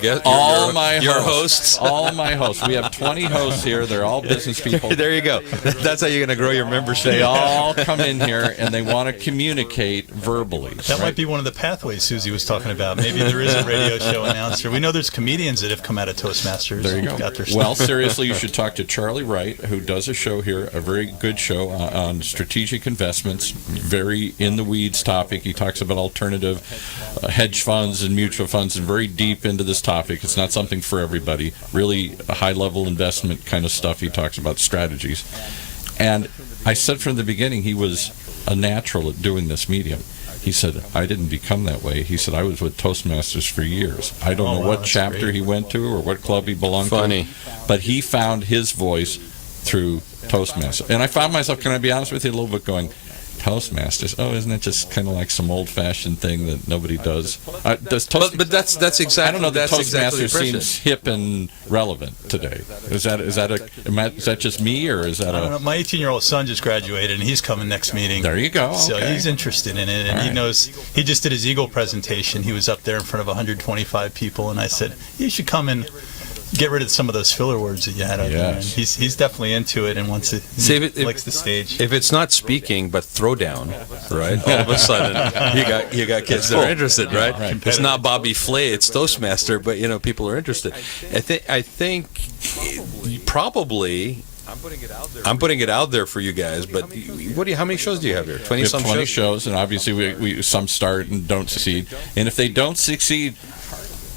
hosts. All my hosts. We have 20 hosts here. They're all business people. There you go. That's how you're going to grow your membership. They all come in here and they want to communicate verbally. That might be one of the pathways Susie was talking about. Maybe there is a radio show announcer. We know there's comedians that have come out of Toastmasters. There you go. Well, seriously, you should talk to Charlie Wright, who does a show here, a very good show on strategic investments, very in the weeds topic. He talks about alternative hedge funds and mutual funds and very deep into this topic. It's not something for everybody. Really a high-level investment kind of stuff. He talks about strategies. And I said from the beginning he was a natural at doing this medium. He said, I didn't become that way. He said, I was with Toastmasters for years. I don't know what chapter he went to or what club he belonged to. But he found his voice through Toastmasters. And I found myself, can I be honest with you, a little bit going, Toastmasters. Oh, isn't it just kind of like some old-fashioned thing that nobody does? But that's exactly. I don't know. That's Toastmasters exactly seems hip and relevant today. Is that just me, or is that I don't know. My 18-year-old son just graduated, and he's coming next meeting. There you go. So okay. He's interested in it, and he knows. He just did his Eagle presentation. He was up there in front of 125 people, and I said, you should come and get rid of some of those filler words that you had out there. And he's definitely into it and wants to. Likes the stage. If it's not speaking but throwdown, right? All of a sudden you got kids that are interested, right? It's not Bobby Flay, it's Toastmaster, but people are interested. I think probably. I'm putting it out there for you guys, but how many shows do you have here? 20 shows, and obviously we some start and don't succeed. And if they don't succeed,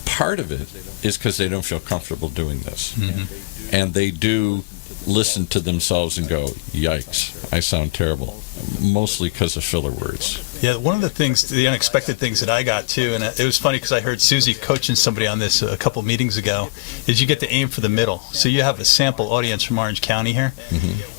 part of it is because they don't feel comfortable doing this. Mm-hmm. And they do listen to themselves and go, yikes, I sound terrible. Mostly because of filler words. Yeah, one of the things, the unexpected things that I got too, and it was funny because I heard Susie coaching somebody on this a couple meetings ago, is you get to aim for the middle. So you have a sample audience from Orange County here,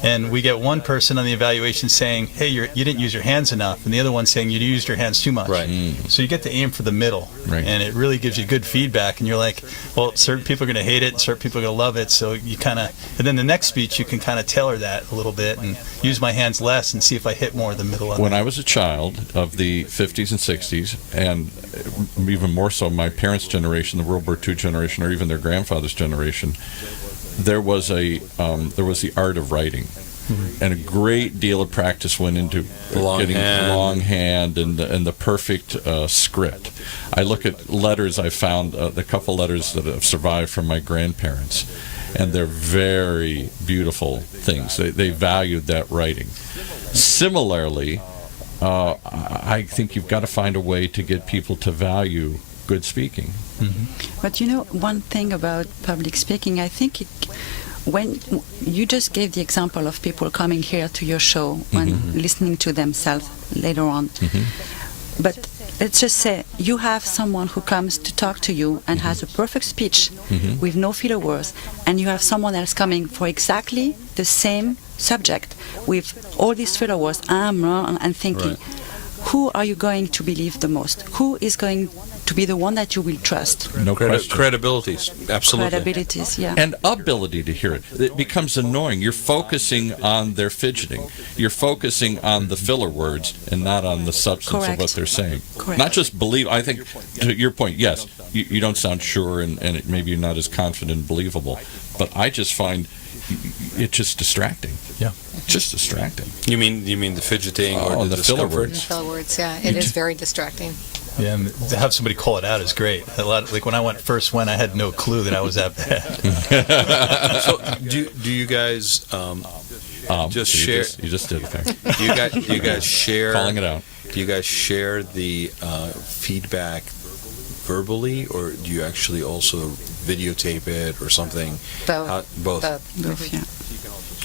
and we get one person on the evaluation saying, hey, you didn't use your hands enough, and the other one saying you used your hands too much. Right. So you get to aim for the middle, Right. and it really gives you good feedback, and you're like, well, certain people are going to hate it, and certain people are going to love it, so you kind of, and then the next speech you can kind of tailor that a little bit and use my hands less and see if I hit more of the middle. When I was a child of the 50s and 60s, and even more so my parents' generation, the World War II generation, or even their grandfather's generation, there was the art of writing. And a great deal of practice went into getting longhand and the perfect script. I look at letters I found, the couple letters that have survived from my grandparents, and they're very beautiful things. They valued that writing. Similarly, I think you've got to find a way to get people to value good speaking. But you know, one thing about public speaking, I think when you just gave the example of people coming here to your show and listening to themselves later on. But let's just say you have someone who comes to talk to you and has a perfect speech with no filler words, and you have someone else coming for exactly the same subject with all these filler words, and thinking, who are you going to believe the most? Who is going to be the one that you will trust? No question. Credibilities, absolutely. Credibilities, yeah. And ability to hear it. It becomes annoying. You're focusing on their fidgeting. You're focusing on the filler words and not on the substance of what they're saying. Correct. Not just believe. I think, to your point, yes, you don't sound sure and maybe you're not as confident and believable. But I just find it's just distracting. Yeah. Just distracting. You mean the fidgeting or the filler discomfort? words? Filler words, yeah. It is very distracting. Yeah, and to have somebody call it out is great. Like when I first went, I had no clue that I was that bad. So do you guys just share? You just did it there. Do you guys share? Calling it out. Do you guys share the feedback verbally, or do you actually also videotape it or something? Both. Both, yeah.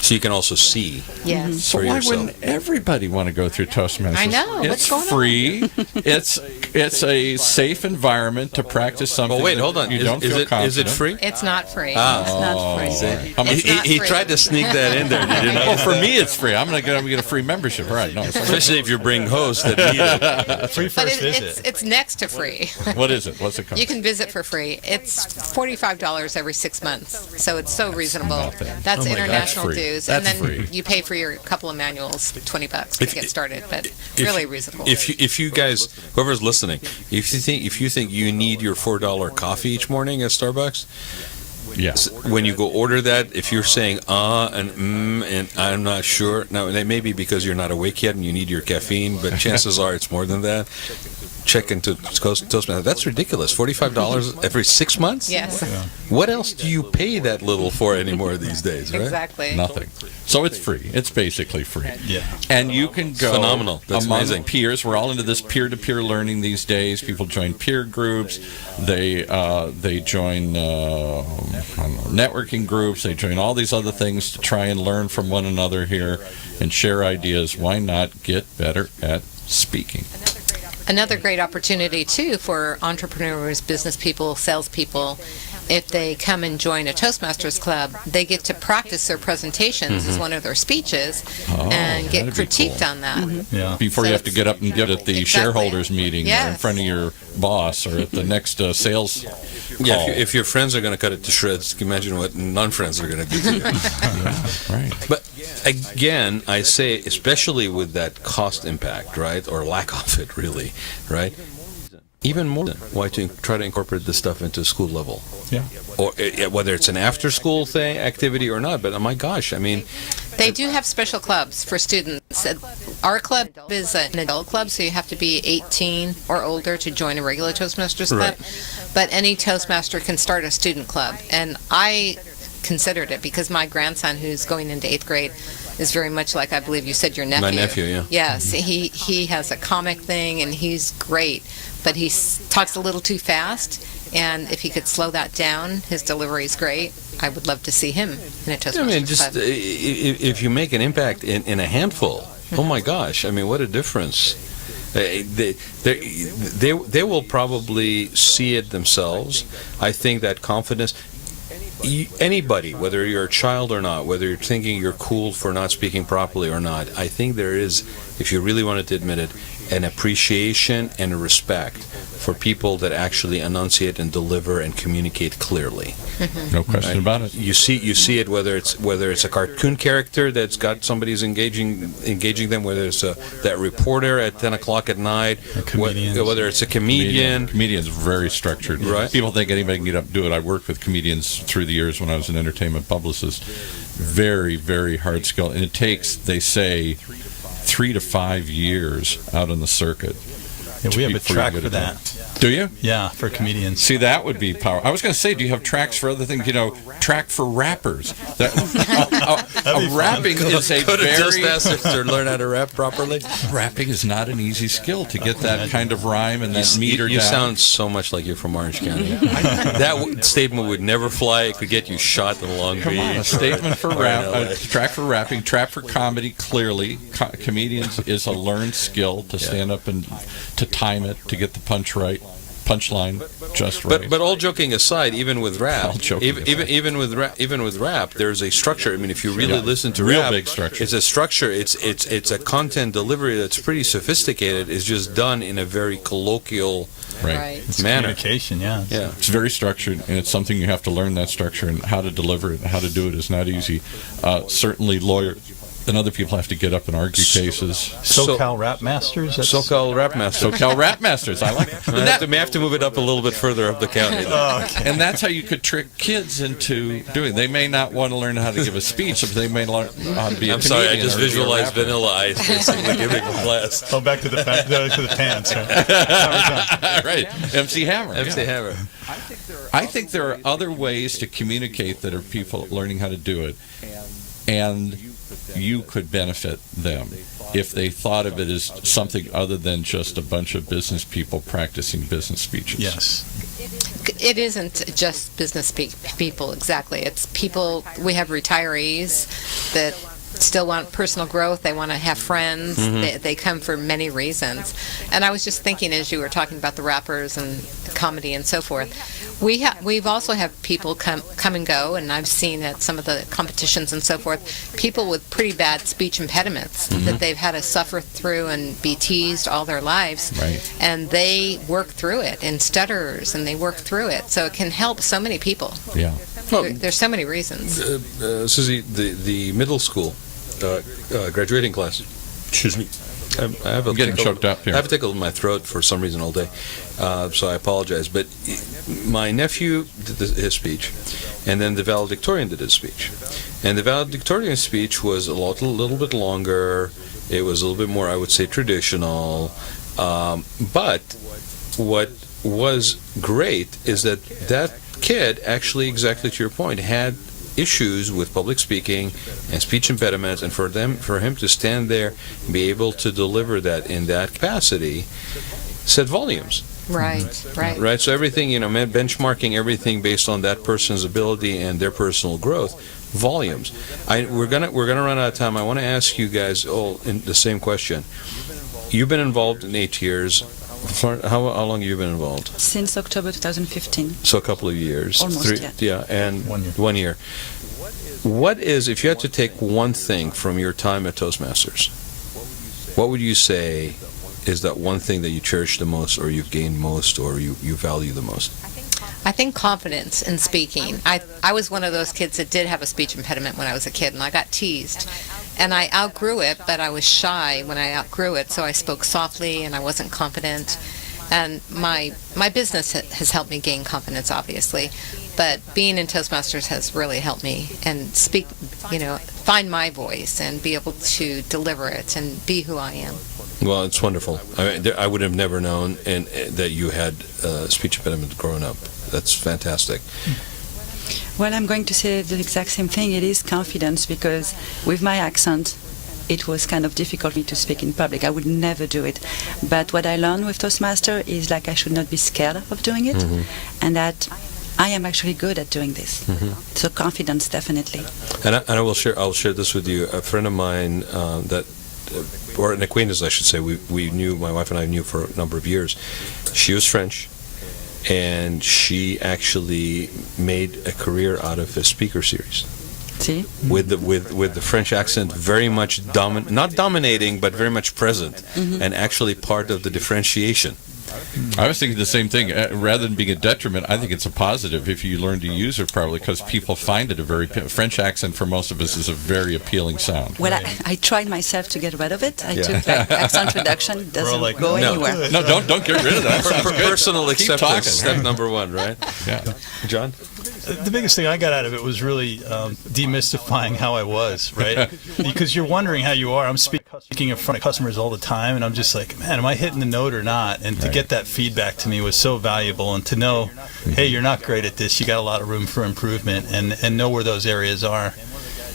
So you can also see. Yes. So why wouldn't everybody want to go through Toastmasters? I know. It's What's going on? free. It's a safe environment to practice something. Well, wait, hold on. You don't feel is it confident. free? It's not free. It's not free. How much- It's not He free. tried to sneak that in there. Did you know? Well, for me, it's free. I'm gonna get a free membership, right? No, it's free. Especially if you bring hosts that need it. Free But first visit. it's next to free. What is it? What's it cost? You can visit for free. It's $45 every 6 months, so it's so reasonable. That's international That's free. dues, That's and then free. you pay for your couple of manuals, $20 to get started. But really reasonable. If you guys, whoever's listening, if you think you need your $4 coffee each morning at Starbucks, Yes. when you go order that, if you're saying and I'm not sure, now that may be because you're not awake yet and you need your caffeine, but chances are it's more than that. Check into Toastmasters. That's ridiculous. $45 every 6 months? Yes, What else do you pay that little for anymore these days, right? exactly. Nothing. So it's free. It's basically free. Yeah. And you can go Phenomenal. That's among amazing. peers. We're all into this peer-to-peer learning these days. People join peer groups. They join I don't know, networking groups. They join all these other things to try and learn from one another here and share ideas. Why not get better at speaking? Another great opportunity, too, for entrepreneurs, business people, salespeople. If they come and join a Toastmasters Club, they get to practice their presentations as one of their speeches and get that'd be critiqued cool. on that. Yeah. Before So you have to get up and give it at the Exactly. shareholders meeting or in Yes. front of your boss or at the next sales Yeah, call. if your friends are going to cut it to shreds, you can imagine what non-friends are going to do to you. Right. But again, I say, especially with that cost impact, right, or lack of it, really, right? Even more than why to try to incorporate this stuff into school level, Yeah. or whether it's an after-school thing, activity or not. But oh my gosh, I mean, They do have special clubs for students. Our club is an adult club, so you have to be 18 or older to join a regular Toastmasters club. Right. But any Toastmaster can start a student club. And I considered it because my grandson, who's going into 8th grade, is very much like, I believe you said, your nephew. My nephew, yeah. Yes, he has a comic thing, and he's great. But he talks a little too fast, and if he could slow that down, his delivery is great. I would love to see him in a Toastmasters I mean, just club. if you make an impact in a handful, oh my gosh, I mean, what a difference. They will probably see it themselves. I think that confidence. Anybody, whether you're a child or not, whether you're thinking you're cool for not speaking properly or not, I think there is, if you really wanted to admit it, an appreciation and a respect for people that actually enunciate and deliver and communicate clearly. No question about it. You see it whether it's a cartoon character that's got somebody's engaging them, whether it's that reporter at 10 o'clock at night, whether it's a comedian. Comedian's very structured. Right. People think anybody can get up and do it. I worked with comedians through the years when I was an entertainment publicist. Very, very hard skill, and it takes, they say, 3 to 5 years out on the circuit. Yeah, we have a track for that. Do you? Yeah, for comedians. See, that would be power. I was going to say, do you have tracks for other things? Track for rappers. Rapping is a Go to very... Toastmasters to learn how to rap properly. Rapping is not an easy skill to get that kind of rhyme and that meter You down. sound so much like you're from Orange County. Statement would never fly. It could get you shot in Long Beach. Come on, a statement for rap, a track for rapping, track for comedy. Clearly, comedians is a learned skill to stand up and to time it, to get the punchline just right. But all joking aside, even with rap, even with rap, there's a structure. I mean, if you really listen to real rap, big structure. It's a structure. It's a content delivery that's pretty sophisticated. It's just done in a very colloquial It's manner. Communication, yeah. It's very structured, and it's something you have to learn, that structure, and how to deliver it, and how to do it is not easy. Certainly lawyers and other people have to get up and argue cases. SoCal Rap Masters? SoCal Rap Masters. SoCal Rap Masters, I like it. May have to move it up a little bit further up the county. Okay. And that's how you could trick kids into doing. They may not want to learn how to give a speech, but they may learn how to be a comedian. I'm sorry, I just or be a visualized rapper. Vanilla Ice basically giving a class. Oh, back to the pants. Right? Right, MC Hammer. MC Hammer. I think there are other ways to communicate that are people learning how to do it, and you could benefit them if they thought of it as something other than just a bunch of business people practicing business speeches. Yes. It isn't just business people, exactly. It's people, we have retirees that still want personal growth. They want to have friends. They come for many reasons. And I was just thinking, as you were talking about the rappers and comedy and so forth, we've also have people come and go, and I've seen at some of the competitions and so forth, people with pretty bad speech impediments that they've had to suffer through and be teased all their lives. Right. And they work through it, and stutterers, and they work through it. So it can help so many people. Yeah. There's so many reasons. Susie, the middle school graduating class. Excuse me. I'm getting choked up here. I have a tickle in my throat for some reason all day, so I apologize. But my nephew did his speech, and then the valedictorian did his speech. And the valedictorian speech was a little bit longer. It was a little bit more, I would say, traditional. But what was great is that kid actually, exactly to your point, had issues with public speaking and speech impediments, and for him to stand there and be able to deliver that in that capacity said volumes. Right. So everything, benchmarking everything based on that person's ability and their personal growth, volumes. We're gonna run out of time. I want to ask you guys all in the same question. You've been involved in 8 years. How long have you been involved? Since October 2015. So a couple of years. Almost, and 1 year. 1 year. What is, if you had to take one thing from your time at Toastmasters, what would you say is that one thing that you cherish the most, or you've gained most, or you value the most? I think confidence in speaking. I was one of those kids that did have a speech impediment when I was a kid, and I got teased. And I outgrew it, but I was shy when I outgrew it, so I spoke softly and I wasn't confident. And my business has helped me gain confidence, obviously. But being in Toastmasters has really helped me and speak, find my voice and be able to deliver it and be who I am. Well, it's wonderful. I would have never known that you had a speech impediment growing up. That's fantastic. Well, I'm going to say the exact same thing. It is confidence, because with my accent, it was kind of difficult for me to speak in public. I would never do it. But what I learned with Toastmaster is I should not be scared of doing it, and that I am actually good at doing this. So confidence, definitely. And I'll share this with you. A friend of mine that or an acquaintance, I should say. We knew, my wife and I knew for a number of years. She was French, and she actually made a career out of a speaker series. See? With the French accent very much not dominating, but very much present, and actually part of the differentiation. I was thinking the same thing. Rather than being a detriment, I think it's a positive if you learn to use it properly, because people find it French accent for most of us is a very appealing sound. Well, I tried myself to get rid of it. I took accent reduction. It doesn't go anywhere. No, don't get rid of that. Personal acceptance, step number one, right? Yeah. John? The biggest thing I got out of it was really demystifying how I was, right? Because you're wondering how you are. I'm speaking in front of customers all the time, and I'm just like, man, am I hitting the note or not? And to get that feedback to me was so valuable, and to know, hey, you're not great at this. You got a lot of room for improvement, and know where those areas are.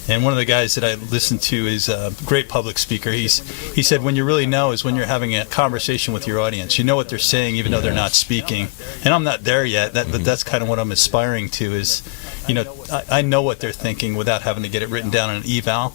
And one of the guys that I listened to is a great public speaker. He said, when you really know is when you're having a conversation with your audience. You know what they're saying, even though they're not speaking. And I'm not there yet, but that's kind of what I'm aspiring to is, I know what they're thinking without having to get it written down in an eval.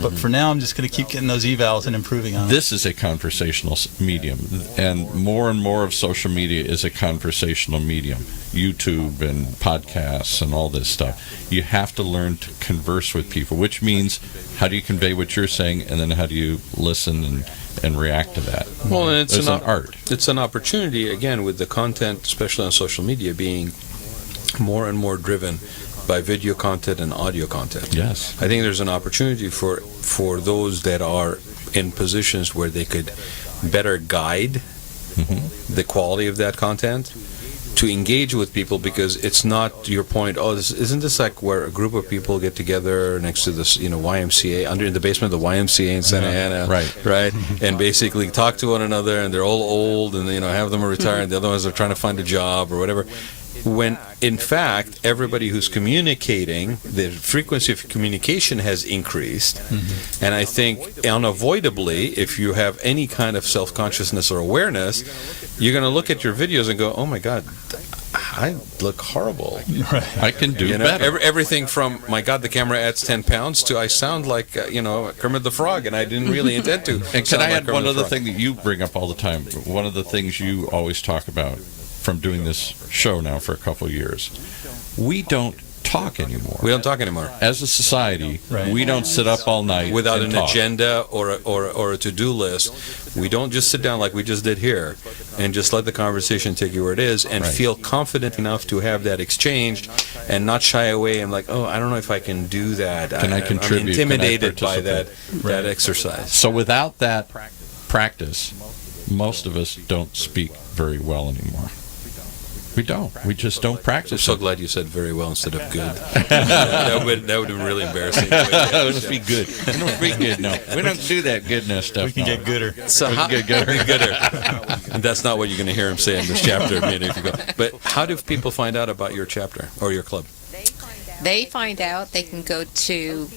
But for now, I'm just going to keep getting those evals and improving on it. This is a conversational medium, and more of social media is a conversational medium. YouTube and podcasts and all this stuff. You have to learn to converse with people, which means how do you convey what you're saying, and then how do you listen and react to that? Well, and it's an art. It's an opportunity, again, with the content, especially on social media, being more and more driven by video content and audio content. Yes. I think there's an opportunity for those that are in positions where they could better guide the quality of that content to engage with people, because it's not your point, isn't this like where a group of people get together next to this, YMCA, in the basement of the YMCA in Santa Ana, right, and basically talk to one another, and they're all old, and half of them are retired, the other ones are trying to find a job or whatever. When in fact everybody who's communicating, the frequency of communication has increased, and I think unavoidably, if you have any kind of self-consciousness or awareness, you're going to look at your videos and go, oh my God, I look horrible. Right. I can do better. Everything from, my God, the camera adds 10 pounds to I sound like, Kermit the Frog, and I didn't really intend to. And can I add one other thing that you bring up all the time? One of the things you always talk about from doing this show now for a couple of years, we don't talk anymore. We don't talk anymore. As a society, we don't sit up all night without and an talk. agenda or a to-do list. We don't just sit down like we just did here and just let the conversation take you where it is and feel confident enough to have that exchange and not shy away and like, I don't know if I can do that. Can I contribute? I'm intimidated by that exercise. So without that practice, most of us don't speak very well anymore. We don't. We just don't practice. I'm so glad you said very well instead of good. that would have been really embarrassing. Let's be good. We don't be good, no. We don't do that goodness stuff. We can get gooder. So we can get gooder. And that's not what you're going to hear him say in this chapter. But how do people find out about your chapter or your club? They find out, they can go to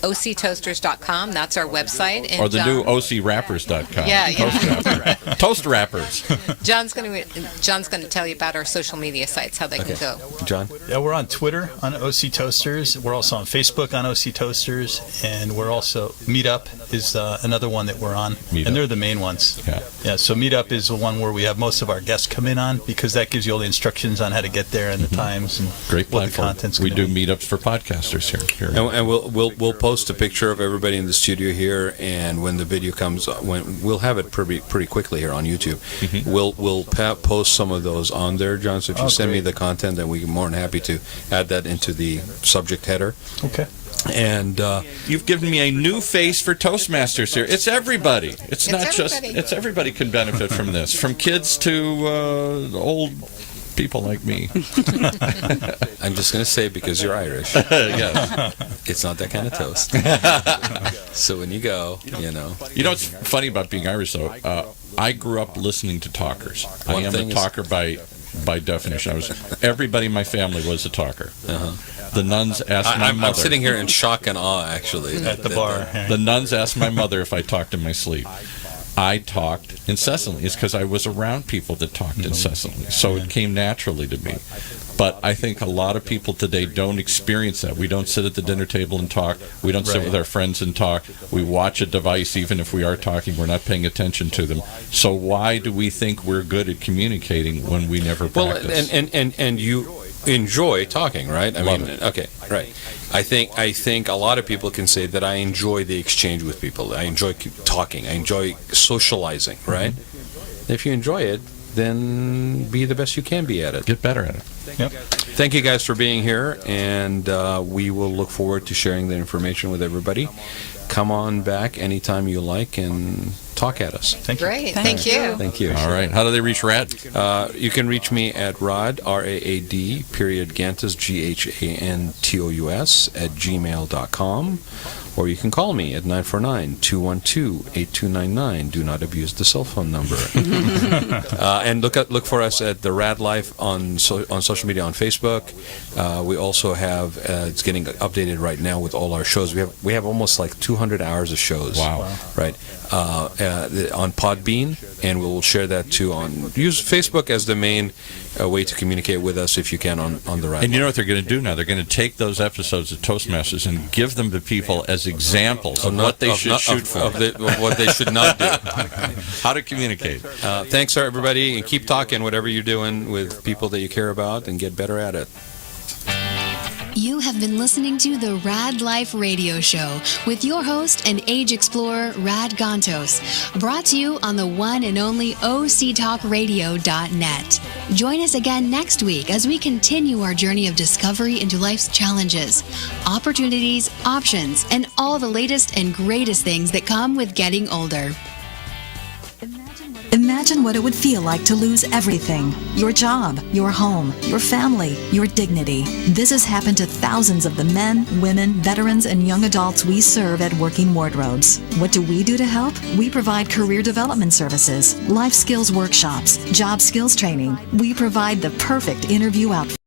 OCToasters.com. That's our website. And or the new OCRappers.com. Yeah. Toast Rappers. John's going to tell you about our social media sites, how they can go. John? Yeah, we're on Twitter on OC Toasters. We're also on Facebook on OC Toasters. And we're also, Meetup is another one that we're on. Meetup. And they're the main ones. Yeah, so Meetup is the one where we have most of our guests come in on, because that gives you all the instructions on how to get there and the times and great what platform. the content's We going to do be. meetups for podcasters here. And we'll post a picture of everybody in the studio here, and when the video comes, we'll have it pretty quickly here on YouTube. We'll post some of those on there, John. So if you send me the content, then we're more than happy to add that into the subject header. Okay. And you've given me a new face for Toastmasters here. It's everybody. It's not just. It's everybody can benefit from this, from kids to old people like me. I'm just going to say, because you're Irish, Yes. it's not that kind of toast. So when you go, You know what's funny about being Irish, though? I grew up listening to talkers. I am a talker by definition. Everybody in my family was a talker. The nuns asked my mother. I'm sitting here in shock and awe, actually. At the bar. The nuns asked my mother if I talked in my sleep. I talked incessantly. It's because I was around people that talked incessantly, so it came naturally to me. But I think a lot of people today don't experience that. We don't sit at the dinner table and talk. We don't sit with our friends and talk. We watch a device, even if we are talking. We're not paying attention to them. So why do we think we're good at communicating when we never practice? And you enjoy talking, right? I mean, okay, right. I think a lot of people can say that I enjoy the exchange with people. I enjoy talking. I enjoy socializing, right? If you enjoy it, then be the best you can be at it. Get better at it. Yep. Thank you guys for being here, and we will look forward to sharing the information with everybody. Come on back anytime you like and talk at us. Thank you. Great. Thank you. Thank you. All right. How do they reach Rad? You can reach me at Raad, R-A-A-D, Gantos, Gantos, at gmail.com. Or you can call me at 949-212-8299. Do not abuse the cell phone number. And look for us at the Rad Life on social media, on Facebook. We also have it's getting updated right now with all our shows. We have almost like 200 hours of shows. Wow. Right. On Podbean, and we'll share that too. Use Facebook as the main way to communicate with us if you can on the Rad. And you know what they're going to do now? They're going to take those episodes of Toastmasters and give them to people as examples of what they should shoot for. Of what they should not do. How to communicate. Thanks, everybody, and keep talking whatever you're doing with people that you care about, and get better at it. You have been listening to the Rad Life Radio Show with your host and age explorer, Rad Gantos, brought to you on the one and only OCTalkRadio.net. Join us again next week as we continue our journey of discovery into life's challenges, opportunities, options, and all the latest and greatest things that come with getting older. Imagine what it would feel like to lose everything. Your job, your home, your family, your dignity. This has happened to thousands of the men, women, veterans, and young adults we serve at Working Wardrobes. What do we do to help? We provide career development services, life skills workshops, job skills training. We provide the perfect interview outfit.